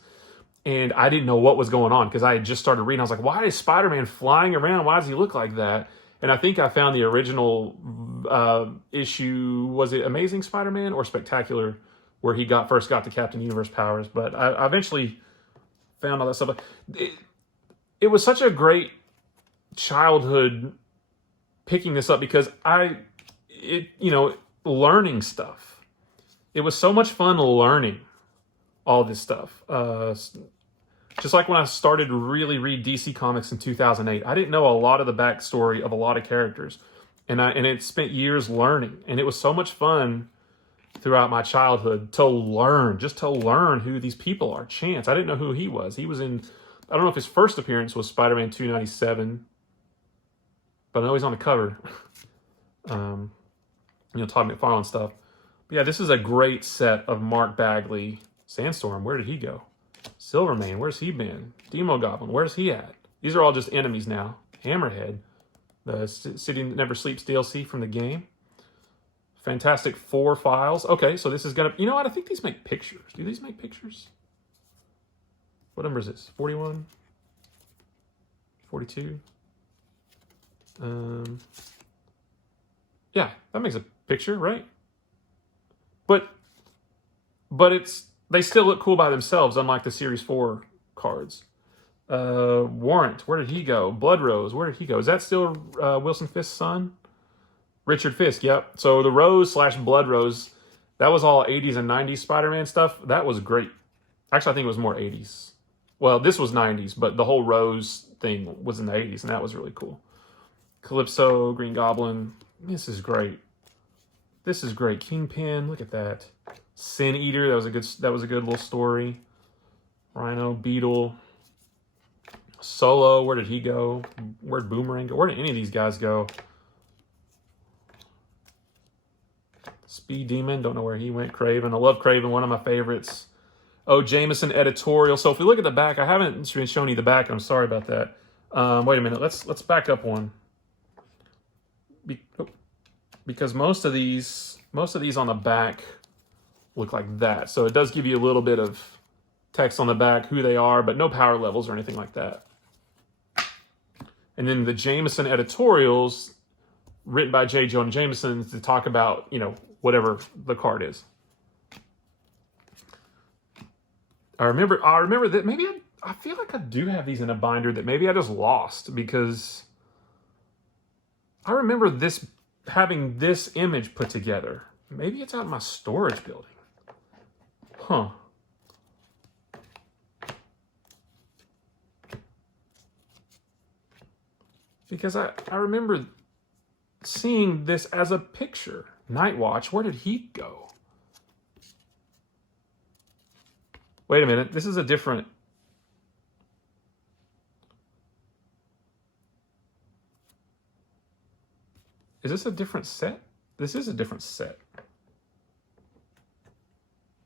And I didn't know what was going on, because I had just started reading. I was like, why is Spider-Man flying around? Why does he look like that? And I think I found the original issue, was it Amazing Spider-Man or Spectacular, where he first got the Captain Universe powers. But I eventually found all that stuff. It was such a great childhood picking this up, because learning stuff. It was so much fun learning all this stuff. Just like when I started to really read DC Comics in 2008, I didn't know a lot of the backstory of a lot of characters, and it spent years learning, and it was so much fun throughout my childhood to learn who these people are. Chance, I didn't know who he was. He was in, I don't know if his first appearance was Spider-Man 297, but I know he's on the cover. Todd McFarlane stuff. But yeah, this is a great set of Mark Bagley. Sandstorm, where did he go? Silvermane, where's he been? Demo Goblin, where's he at? These are all just enemies now. Hammerhead, the City Never Sleeps DLC from the game. Fantastic Four files. Okay, so this is gonna, you know what? I think these make pictures. Do these make pictures? What number is this? 41? 42? Yeah, that makes a picture, right? But but they still look cool by themselves, unlike the Series 4 cards. Warrant, where did he go? Blood Rose, where did he go? Is that still Wilson Fisk's son? Richard Fisk, yep. So the Rose / Blood Rose, that was all 80s and 90s Spider-Man stuff. That was great. Actually, I think it was more 80s. Well, this was 90s, but the whole Rose thing was in the 80s, and that was really cool. Calypso, Green Goblin. This is great. This is great. Kingpin, look at that. Sin Eater, that was a good little story. Rhino, Beetle. Solo, where did he go? Where'd Boomerang go? Where did any of these guys go? Speed Demon, don't know where he went. Craven, I love Craven, one of my favorites. Oh, Jameson editorial. So if we look at the back, I haven't shown you the back. I'm sorry about that. Wait a minute. Let's back up one. Because most of these on the back look like that. So it does give you a little bit of text on the back, who they are, but no power levels or anything like that. And then the Jameson editorials written by J. Jonah Jameson to talk about, whatever the card is. I remember that maybe I feel like I do have these in a binder that maybe I just lost, because I remember having this image put together. Maybe it's out in my storage building. Huh. Because I remember seeing this as a picture. Nightwatch, where did he go? Wait a minute, this is a different... Is this a different set? This is a different set.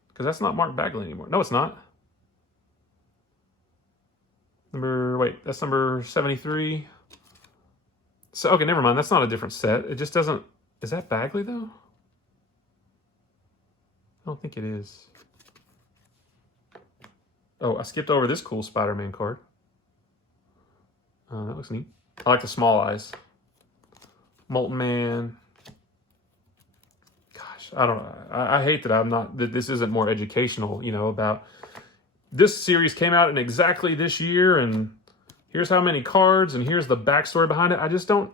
Because that's not Mark Bagley anymore. No, it's not. That's number 73. So, okay, never mind. That's not a different set. It just doesn't... Is that Bagley, though? I don't think it is. Oh, I skipped over this cool Spider-Man card. That looks neat. I like the small eyes. Molten Man. Gosh, I don't know. I hate that this isn't more educational, about... This series came out in exactly this year, and here's how many cards, and here's the backstory behind it. I just don't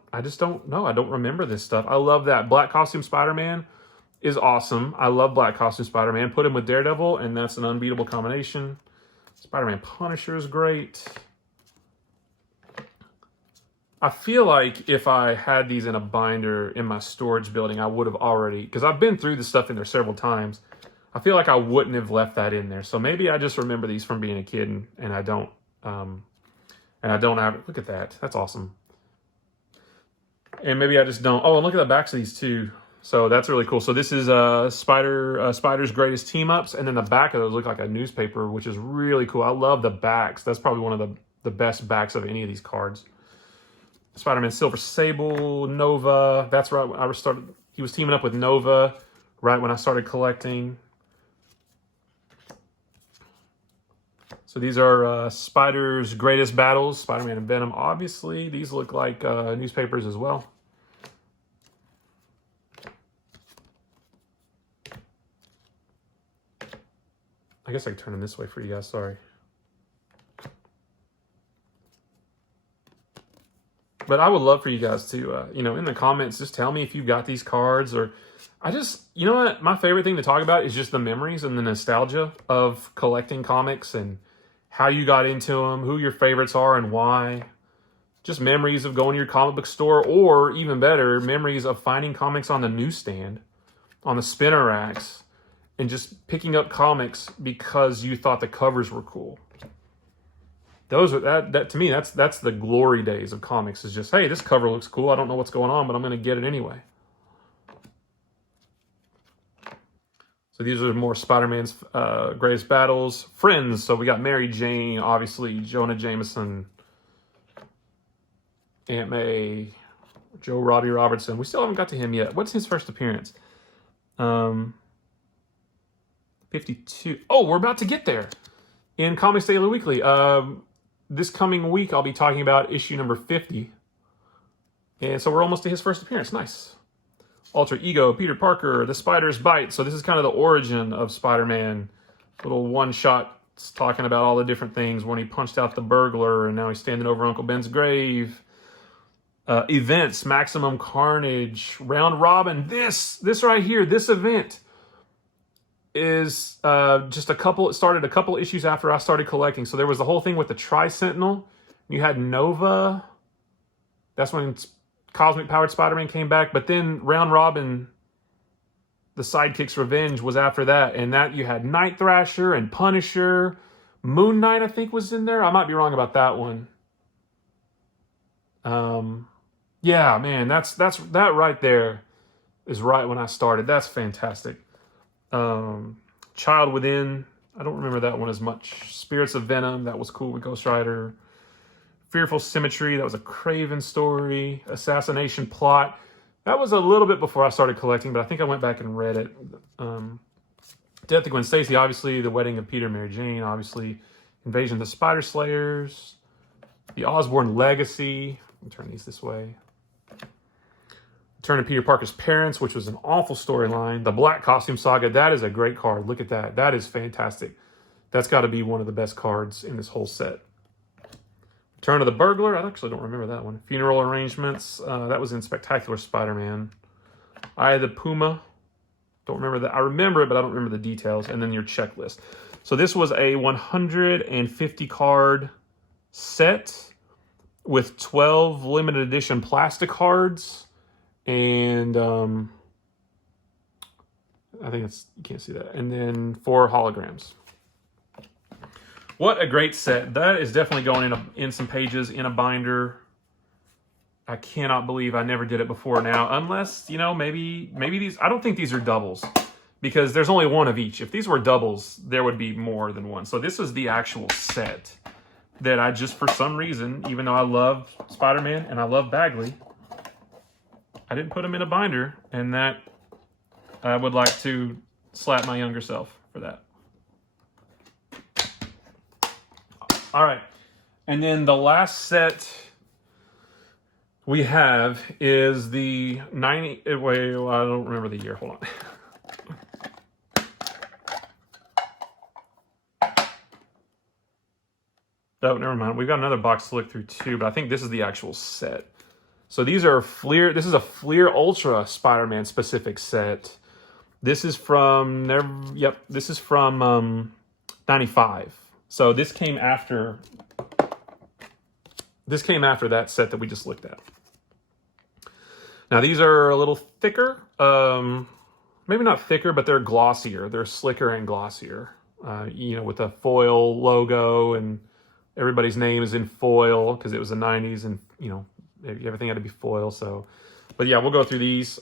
know. I don't remember this stuff. I love that. Black Costume Spider-Man is awesome. I love Black Costume Spider-Man. Put him with Daredevil, and that's an unbeatable combination. Spider-Man Punisher is great. I feel like if I had these in a binder in my storage building, I would have already, because I've been through this stuff in there several times. I feel like I wouldn't have left that in there. So maybe I just remember these from being a kid, and I don't have, look at that. That's awesome. And maybe I just don't. Oh, and look at the backs of these too. So that's really cool. So this is Spider's Greatest Team-Ups, and then the back of those look like a newspaper, which is really cool. I love the backs. That's probably one of the best backs of any of these cards. Spider-Man Silver Sable, Nova. That's right. He was teaming up with Nova right when I started collecting. So these are Spider's Greatest Battles, Spider-Man and Venom. Obviously, these look like newspapers as well. I guess I can turn them this way for you guys, sorry. But I would love for you guys to, in the comments, just tell me if you've got these cards, or you know what? My favorite thing to talk about is just the memories and the nostalgia of collecting comics and how you got into them, who your favorites are and why. Just memories of going to your comic book store, or even better, memories of finding comics on the newsstand, on the spinner racks, and just picking up comics because you thought the covers were cool. Those are that to me, that's the glory days of comics, is just, hey, this cover looks cool. I don't know what's going on, but I'm going to get it anyway. So these are more Spider-Man's Greatest Battles. Friends, so we got Mary Jane, obviously, Jonah Jameson, Aunt May, Joe Robbie Robertson. We still haven't got to him yet. What's his first appearance? 52. Oh, we're about to get there. In Comics Daily Weekly. This coming week, I'll be talking about issue number 50. And so we're almost to his first appearance. Nice. Alter Ego, Peter Parker, The Spider's Bite. So this is kind of the origin of Spider-Man. Little one-shot talking about all the different things when he punched out the burglar and now he's standing over Uncle Ben's grave. Events, Maximum Carnage, Round Robin. This right here, this event is just it started a couple issues after I started collecting. So there was the whole thing with the Tri-Sentinel. You had Nova. That's when Cosmic Powered Spider-Man came back. But then Round Robin, the Sidekick's Revenge, was after that. And that you had Night Thrasher and Punisher. Moon Knight, I think, was in there. I might be wrong about that one. Yeah, man, that right there is right when I started. That's fantastic. Child Within, I don't remember that one as much. Spirits of Venom, that was cool with Ghost Rider. Fearful Symmetry, that was a Craven story. Assassination Plot, that was a little bit before I started collecting, but I think I went back and read it. Death of Gwen Stacy, obviously. The Wedding of Peter and Mary Jane, obviously. Invasion of the Spider Slayers. The Osborn Legacy. Let me turn these this way. Return of Peter Parker's Parents, which was an awful storyline. The Black Costume Saga, that is a great card. Look at that. That is fantastic. That's got to be one of the best cards in this whole set. Return of the Burglar, I actually don't remember that one. Funeral Arrangements, that was in Spectacular Spider-Man. Eye of the Puma, don't remember that. I remember it, but I don't remember the details. And then your checklist. So this was a 150 card set with 12 limited edition plastic cards. And I think it's, you can't see that. And then 4 holograms. What a great set. That is definitely going in some pages in a binder. I cannot believe I never did it before now. Unless, you know, maybe these, I don't think these are doubles. Because there's only one of each. If these were doubles, there would be more than one. So this is the actual set that I just, for some reason, even though I love Spider-Man and I love Bagley, I didn't put them in a binder, and that I would like to slap my younger self for that. All right, and then the last set we have is the 90. Wait, I don't remember the year. Hold on. Oh, never mind. We've got another box to look through too, but I think this is the actual set. So these are Fleer. This is a Fleer Ultra Spider-Man specific set. This is from this is from 95. So this came after that set that we just looked at. Now these are a little thicker. Maybe not thicker, but they're glossier. They're slicker and glossier. You know, with a foil logo, and everybody's name is in foil because it was the 90s, and you know, everything had to be foil. So, but yeah, we'll go through these.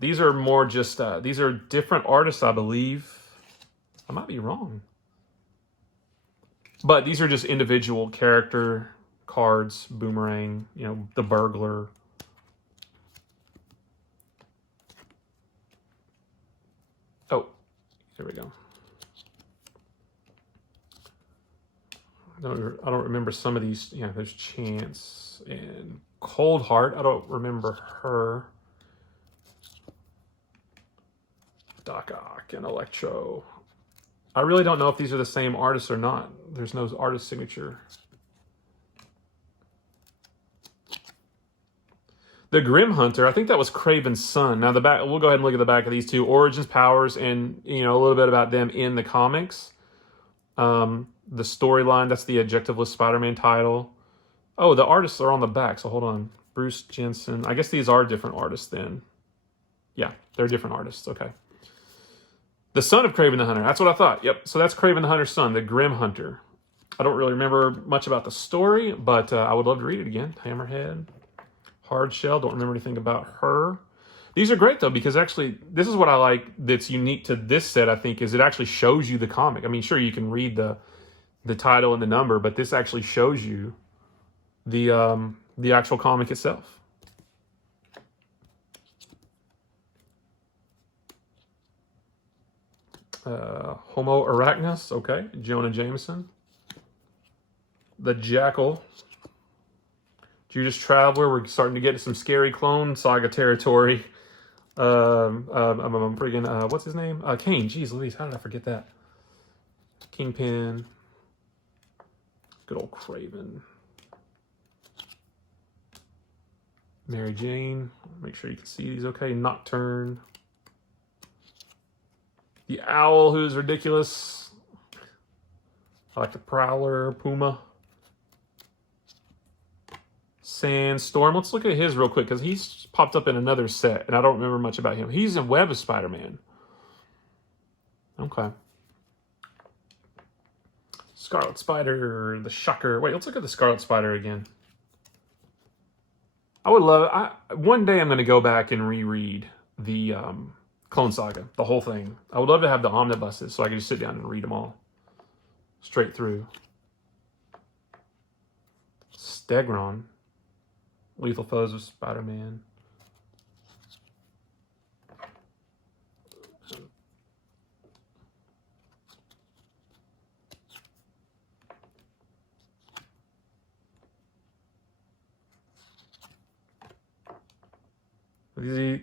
These are more just these are different artists, I believe. I might be wrong, but these are just individual character cards. Boomerang, you know, the Burglar. Oh, there we go. I don't remember some of these. Yeah, there's Chance and Cold Heart. I don't remember her. Doc Ock and Electro. I really don't know if these are the same artists or not. There's no artist signature. The Grim Hunter, I think that was Craven's son. Now the back, we'll go ahead and look at the back of these two. Origins, powers, and you know, a little bit about them in the comics. The storyline, that's the Adjectiveless Spider-Man title. Oh, the artists are on the back, so hold on. Bruce Jensen. I guess these are different artists then. Yeah, they're different artists, okay. The son of Kraven the Hunter, that's what I thought. Yep, so that's Kraven the Hunter's son, the Grim Hunter. I don't really remember much about the story, but I would love to read it again. Hammerhead, Hard Shell, don't remember anything about her. These are great, though, because actually, this is what I like that's unique to this set, I think, is it actually shows you the comic. I mean, sure, you can read the title and the number, but this actually shows you the actual comic itself. Homo Arachnus, okay. Jonah Jameson. The Jackal. Judas Traveler, we're starting to get some Scary Clone Saga territory. Friggin', what's his name? Kane. Jeez Louise, how did I forget that? Kingpin. Good old Craven. Mary Jane. Make sure you can see these okay. Nocturne. The Owl, who's ridiculous. I like the Prowler, Puma. Sandstorm. Let's look at his real quick because he's popped up in another set and I don't remember much about him. He's in Web of Spider-Man. Okay. Scarlet Spider, the Shocker. Wait, let's look at the Scarlet Spider again. I would love... one day I'm going to go back and reread the Clone Saga, the whole thing. I would love to have the omnibuses so I can just sit down and read them all. Straight through. Stegron. Lethal Foes of Spider-Man.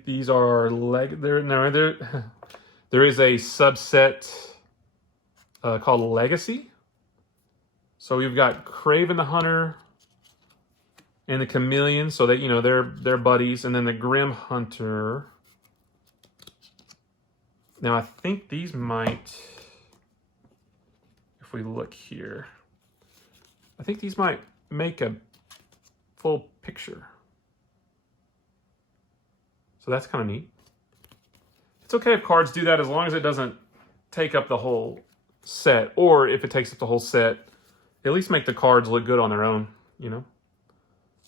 These are there is a subset called Legacy. So we've got Kraven the Hunter and the Chameleon, so that they're buddies, and then the Grim Hunter. Now I think these might, if we look here, I think these might make a full picture. So that's kind of neat. It's okay if cards do that as long as it doesn't take up the whole set, or if it takes up the whole set, at least make the cards look good on their own,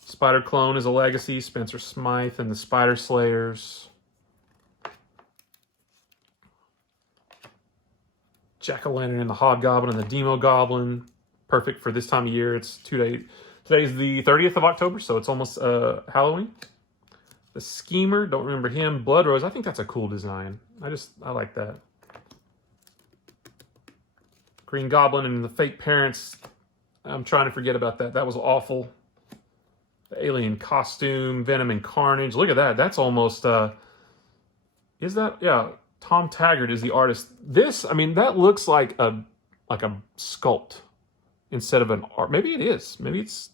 Spider Clone is a Legacy, Spencer Smythe and the Spider Slayers. Jack-o'-lantern and the Hobgoblin and the Demo Goblin. Perfect for this time of year. It's 2 days. Today's the 30th of October, so it's almost Halloween. The Schemer, don't remember him. Blood Rose, I think that's a cool design. I like that. Green Goblin and the Fake Parents. I'm trying to forget about that. That was awful. The Alien Costume, Venom and Carnage. Look at that. That's almost, is that? Yeah, Tom Taggart is the artist. This, that looks like a sculpt instead of an art. Maybe it is. Maybe it's...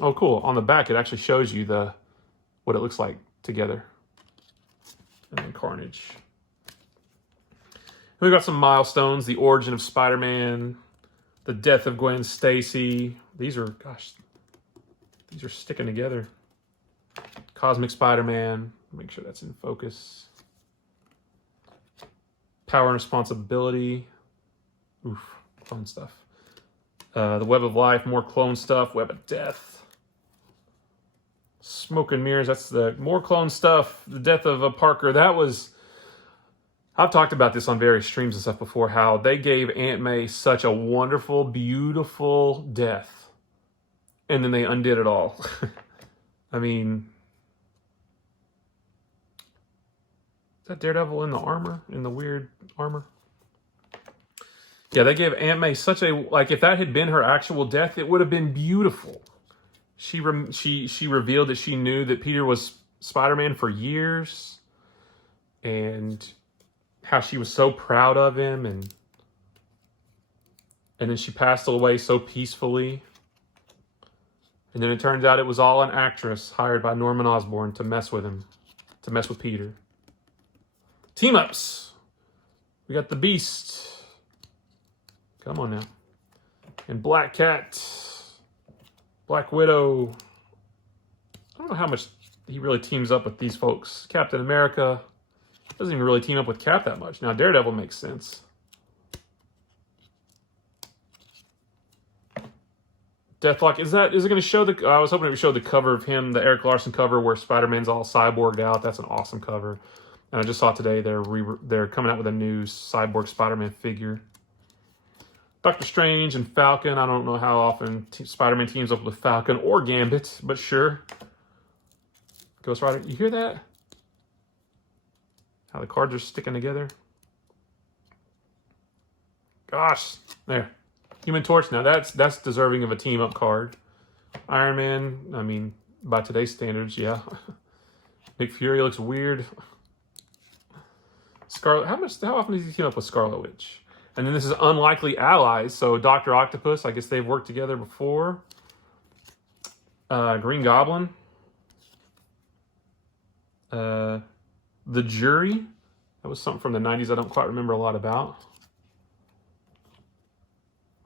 Oh, cool. On the back, it actually shows you what it looks like together. And then Carnage. And we got some milestones. The origin of Spider-Man. The death of Gwen Stacy. These are sticking together. Cosmic Spider-Man. Make sure that's in focus. Power and Responsibility. Oof, clone stuff. The Web of Life, more clone stuff. Web of Death. Smoke and Mirrors, that's the more clone stuff. The death of Parker, that was... I've talked about this on various streams and stuff before, how they gave Aunt May such a wonderful, beautiful death. And then they undid it all. Is that Daredevil in the armor? In the weird armor? Yeah, they gave Aunt May such a... if that had been her actual death, it would have been beautiful. She revealed that she knew that Peter was Spider-Man for years, and how she was so proud of him, and then she passed away so peacefully. And then it turns out it was all an actress hired by Norman Osborn to mess with him, to mess with Peter. Team-ups. We got the Beast. Come on now. And Black Cat. Black Widow. I don't know how much he really teams up with these folks. Captain America doesn't even really team up with Cap that much. Now Daredevil makes sense. Deathlock, is it going to show the... I was hoping it would show the cover of him, the Eric Larson cover where Spider-Man's all cyborged out. That's an awesome cover. And I just saw today they're coming out with a new cyborg Spider-Man figure. Doctor Strange and Falcon. I don't know how often Spider-Man teams up with Falcon or Gambit, but sure. Ghost Rider, you hear that? How the cards are sticking together. Gosh, there. Human Torch, now that's deserving of a team-up card. Iron Man, by today's standards, yeah. Nick Fury looks weird. Scarlet, how often does he team up with Scarlet Witch? And then this is Unlikely Allies, so Dr. Octopus, I guess they've worked together before. Green Goblin. The Jury. That was something from the 90s I don't quite remember a lot about.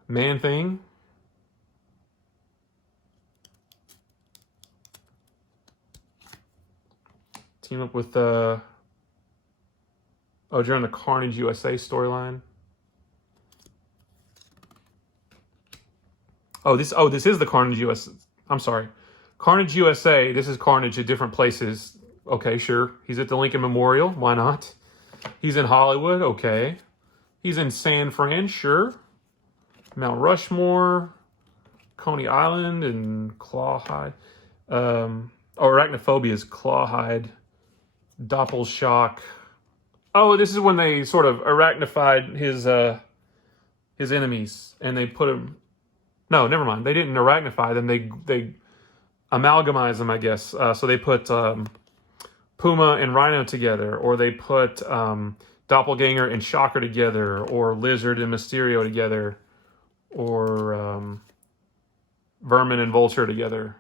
Man-Thing. Team up with oh, during the Carnage USA storyline. Oh, this is the Carnage USA. I'm sorry. Carnage USA. This is Carnage at different places. Okay, sure. He's at the Lincoln Memorial. Why not? He's in Hollywood. Okay. He's in San Fran. Sure. Mount Rushmore, Coney Island, and Clawhide. Arachnophobia is Clawhide. Doppelshock. Oh, this is when they sort of arachnified his enemies, and they put him. No, never mind. They didn't arachnify them. They amalgamized them, I guess. So they put Puma and Rhino together, or they put Doppelganger and Shocker together, or Lizard and Mysterio together, or Vermin and Vulture together,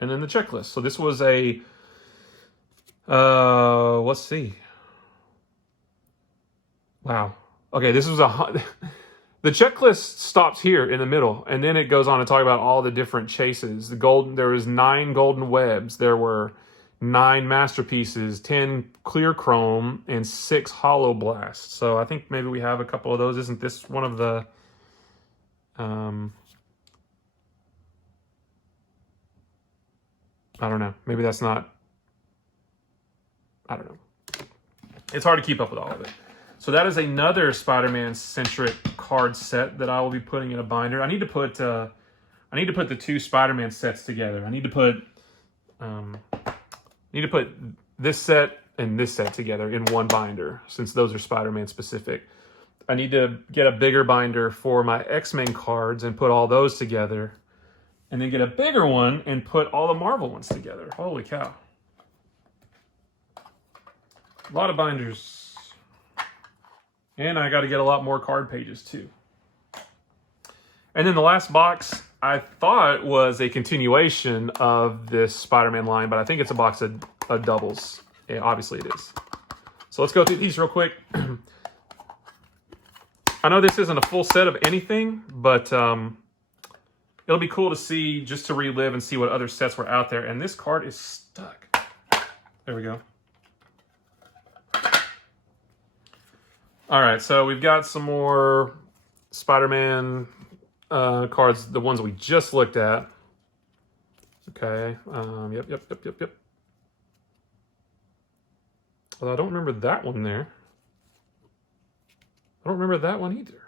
and then the checklist. So this was a let's see. Wow. Okay, this was the checklist stops here in the middle, and then it goes on to talk about all the different chases. There was 9 golden webs. There were 9 masterpieces, 10 clear chrome, and 6 hollow blasts. So I think maybe we have a couple of those. Isn't this one of the I don't know. Maybe that's not. I don't know. It's hard to keep up with all of it. So that is another Spider-Man centric card set that I will be putting in a binder. I need to put the 2 Spider-Man sets together. I need to put this set and this set together in one binder, since those are Spider-Man specific. I need to get a bigger binder for my X-Men cards and put all those together, and then get a bigger one and put all the Marvel ones together. Holy cow. A lot of binders. And I got to get a lot more card pages too. And then the last box, I thought was a continuation of this Spider-Man line, but I think it's a box of doubles. Yeah, obviously it is. So let's go through these real quick. I know this isn't a full set of anything, but it'll be cool to see, just to relive and see what other sets were out there. And this card is stuck. There we go. All right, so we've got some more Spider-Man cards, the ones we just looked at. Okay, yep. Well, I don't remember that one there. I don't remember that one either.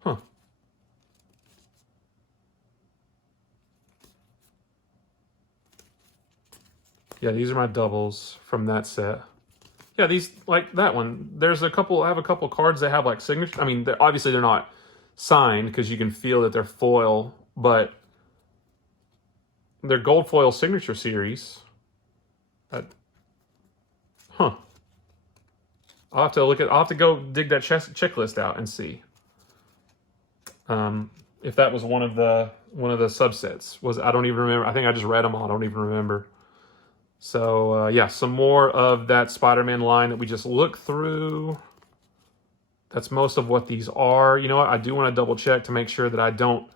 Huh. Yeah, these are my doubles from that set. Yeah, these, like that one. There's a couple. I have a couple cards that have like signature. I mean, obviously they're not signed because you can feel that they're foil, but they're gold foil signature series. I'll have to go dig that checklist out and see if that was one of the subsets. I don't even remember. I think I just read them all. I don't even remember. So, yeah, some more of that Spider-Man line that we just looked through. That's most of what these are. You know what? I do want to double check to make sure that I don't...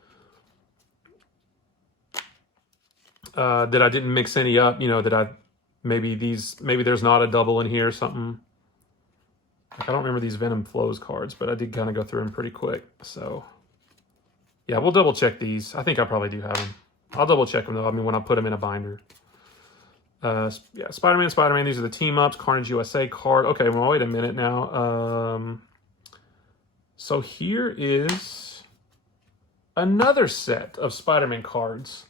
that I didn't mix any up. You know, that maybe there's not a double in here or something. Like, I don't remember these Venom Flows cards, but I did kind of go through them pretty quick. So, yeah, we'll double check these. I think I probably do have them. I'll double check them, though. I mean, when I put them in a binder. Yeah, Spider-Man, these are the team-ups, Carnage USA card. Okay, well, wait a minute now. So here is another set of Spider-Man cards.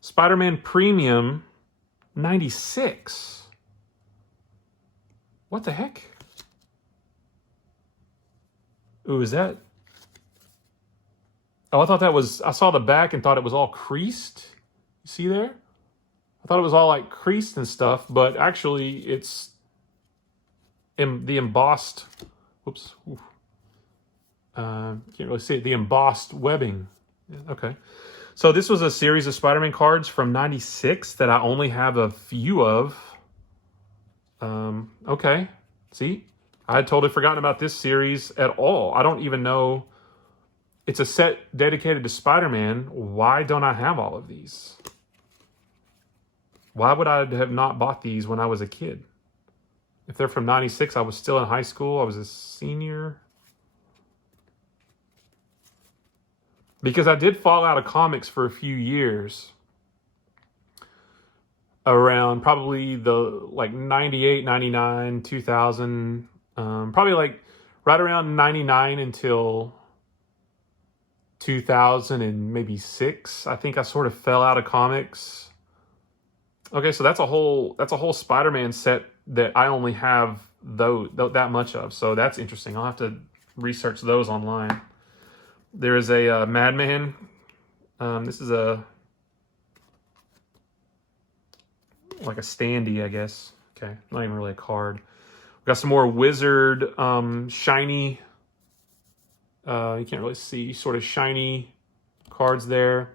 Spider-Man Premium 96. What the heck? Ooh, is that... Oh, I thought that was... I saw the back and thought it was all creased. You see there? I thought it was all like creased and stuff, but actually it's the embossed, whoops, can't really see it, the embossed webbing. Okay. So this was a series of Spider-Man cards from '96 that I only have a few of. Okay. See? I had totally forgotten about this series at all. I don't even know. It's a set dedicated to Spider-Man. Why don't I have all of these? Why would I have not bought these when I was a kid? If they're from '96, I was still in high school. I was a senior. Because I did fall out of comics for a few years. Around probably the like 98, 99, 2000. Probably like right around 99 until 2000 and maybe 6. I think I sort of fell out of comics. Okay, so that's a whole Spider-Man set that I only have that much of. So that's interesting. I'll have to research those online. There is a Madman. This is like a standee, I guess. Okay, not even really a card. We got some more Wizard shiny. You can't really see, sort of shiny cards there.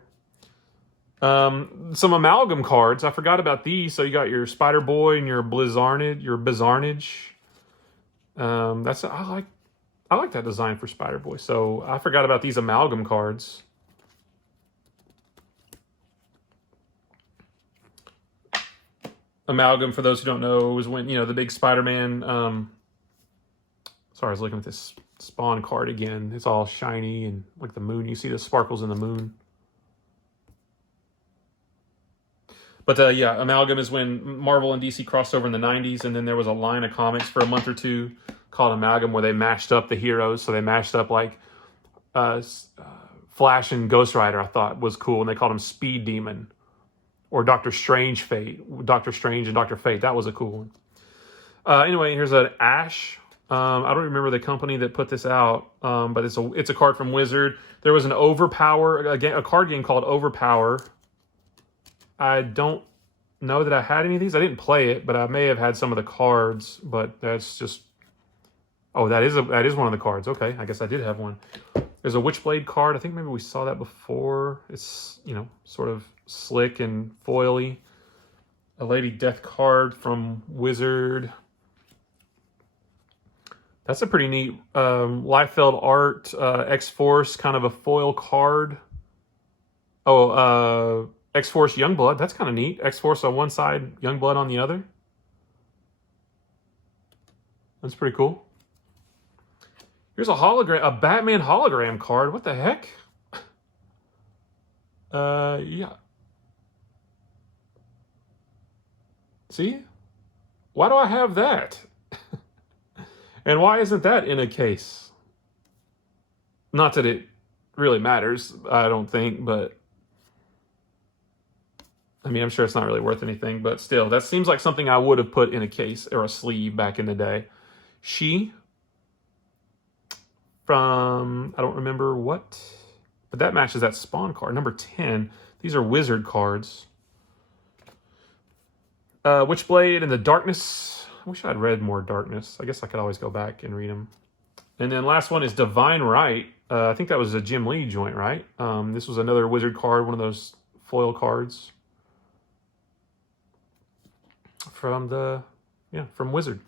Some amalgam cards. I forgot about these. So you got your Spider Boy and your Bizarnage. I like that design for Spider Boy. So I forgot about these amalgam cards. Amalgam, for those who don't know, was when, the big Spider-Man. Sorry, I was looking at this Spawn card again. It's all shiny and like the moon. You see the sparkles in the moon. But yeah, Amalgam is when Marvel and DC crossed over in the 90s, and then there was a line of comics for a month or two called Amalgam where they mashed up the heroes. So they mashed up like Flash and Ghost Rider, I thought was cool, and they called him Speed Demon. Or Doctor Strange and Dr. Fate. That was a cool one. Anyway, here's an Ash. I don't remember the company that put this out, but it's a card from Wizard. There was an Overpower, a card game called Overpower. I don't know that I had any of these. I didn't play it, but I may have had some of the cards. But that's just... Oh, that is one of the cards. Okay, I guess I did have one. There's a Witchblade card. I think maybe we saw that before. It's, sort of slick and foily. A Lady Death card from Wizard. That's a pretty neat Liefeld art. X-Force, kind of a foil card. Oh, X-Force Youngblood. That's kind of neat. X-Force on one side, Youngblood on the other. That's pretty cool. Here's a Batman hologram card. What the heck? Yeah. See? Why do I have that? And why isn't that in a case? Not that it really matters, I don't think, but... I mean, I'm sure it's not really worth anything, but still, that seems like something I would have put in a case or a sleeve back in the day. She... From, I don't remember what, but that matches that Spawn card. Number 10. These are Wizard cards. Witchblade and the Darkness. I wish I'd read more Darkness. I guess I could always go back and read them. And then last one is Divine Right. I think that was a Jim Lee joint, right? This was another Wizard card, one of those foil cards. From Wizard.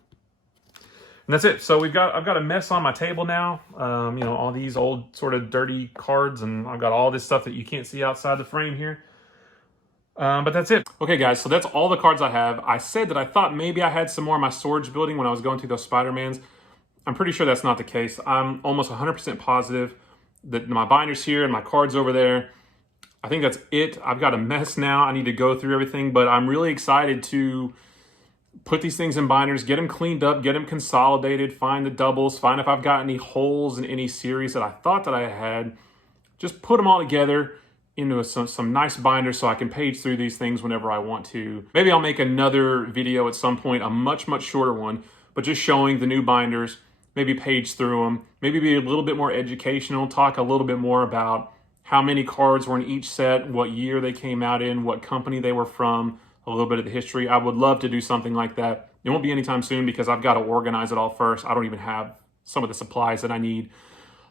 And that's it. So I've got a mess on my table now. All these old sort of dirty cards, and I've got all this stuff that you can't see outside the frame here. But that's it. Okay, guys, so that's all the cards I have. I said that I thought maybe I had some more in my storage building when I was going through those Spider-Mans. I'm pretty sure that's not the case. I'm almost 100% positive that my binder's here and my cards over there. I think that's it. I've got a mess now. I need to go through everything, but I'm really excited to put these things in binders, get them cleaned up, get them consolidated, find the doubles, find if I've got any holes in any series that I thought that I had. Just put them all together into some nice binders so I can page through these things whenever I want to. Maybe I'll make another video at some point, a much, much shorter one, but just showing the new binders, maybe page through them, maybe be a little bit more educational, talk a little bit more about how many cards were in each set, what year they came out in, what company they were from, a little bit of the history. I would love to do something like that. It won't be anytime soon because I've got to organize it all first. I don't even have some of the supplies that I need.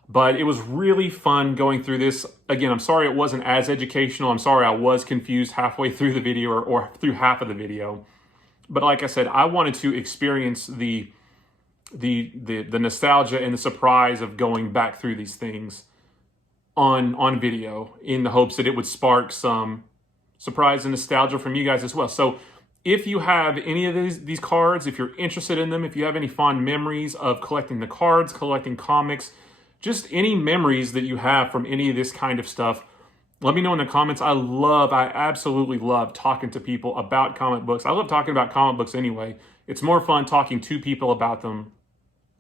But it was really fun going through this. Again, I'm sorry it wasn't as educational. I'm sorry I was confused halfway through the video or through half of the video. But like I said, I wanted to experience the nostalgia and the surprise of going back through these things on video in the hopes that it would spark some surprise and nostalgia from you guys as well. So if you have any of these cards, if you're interested in them, if you have any fond memories of collecting the cards, collecting comics, just any memories that you have from any of this kind of stuff, let me know in the comments. I absolutely love talking to people about comic books. I love talking about comic books anyway. It's more fun talking to people about them.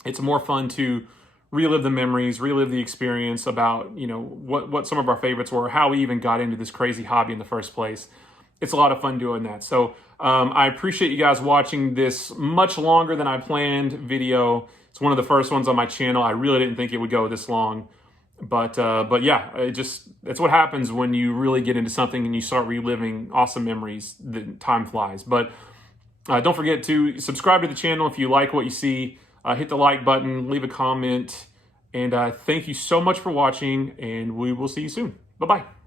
It's more fun to relive the memories, relive the experience about, you know, what some of our favorites were, how we even got into this crazy hobby in the first place. It's a lot of fun doing that. So I appreciate you guys watching this much longer than I planned video. It's one of the first ones on my channel. I really didn't think it would go this long. But yeah, it's what happens when you really get into something and you start reliving awesome memories. The time flies. But don't forget to subscribe to the channel if you like what you see. Hit the like button, leave a comment, and thank you so much for watching, and we will see you soon. Bye-bye.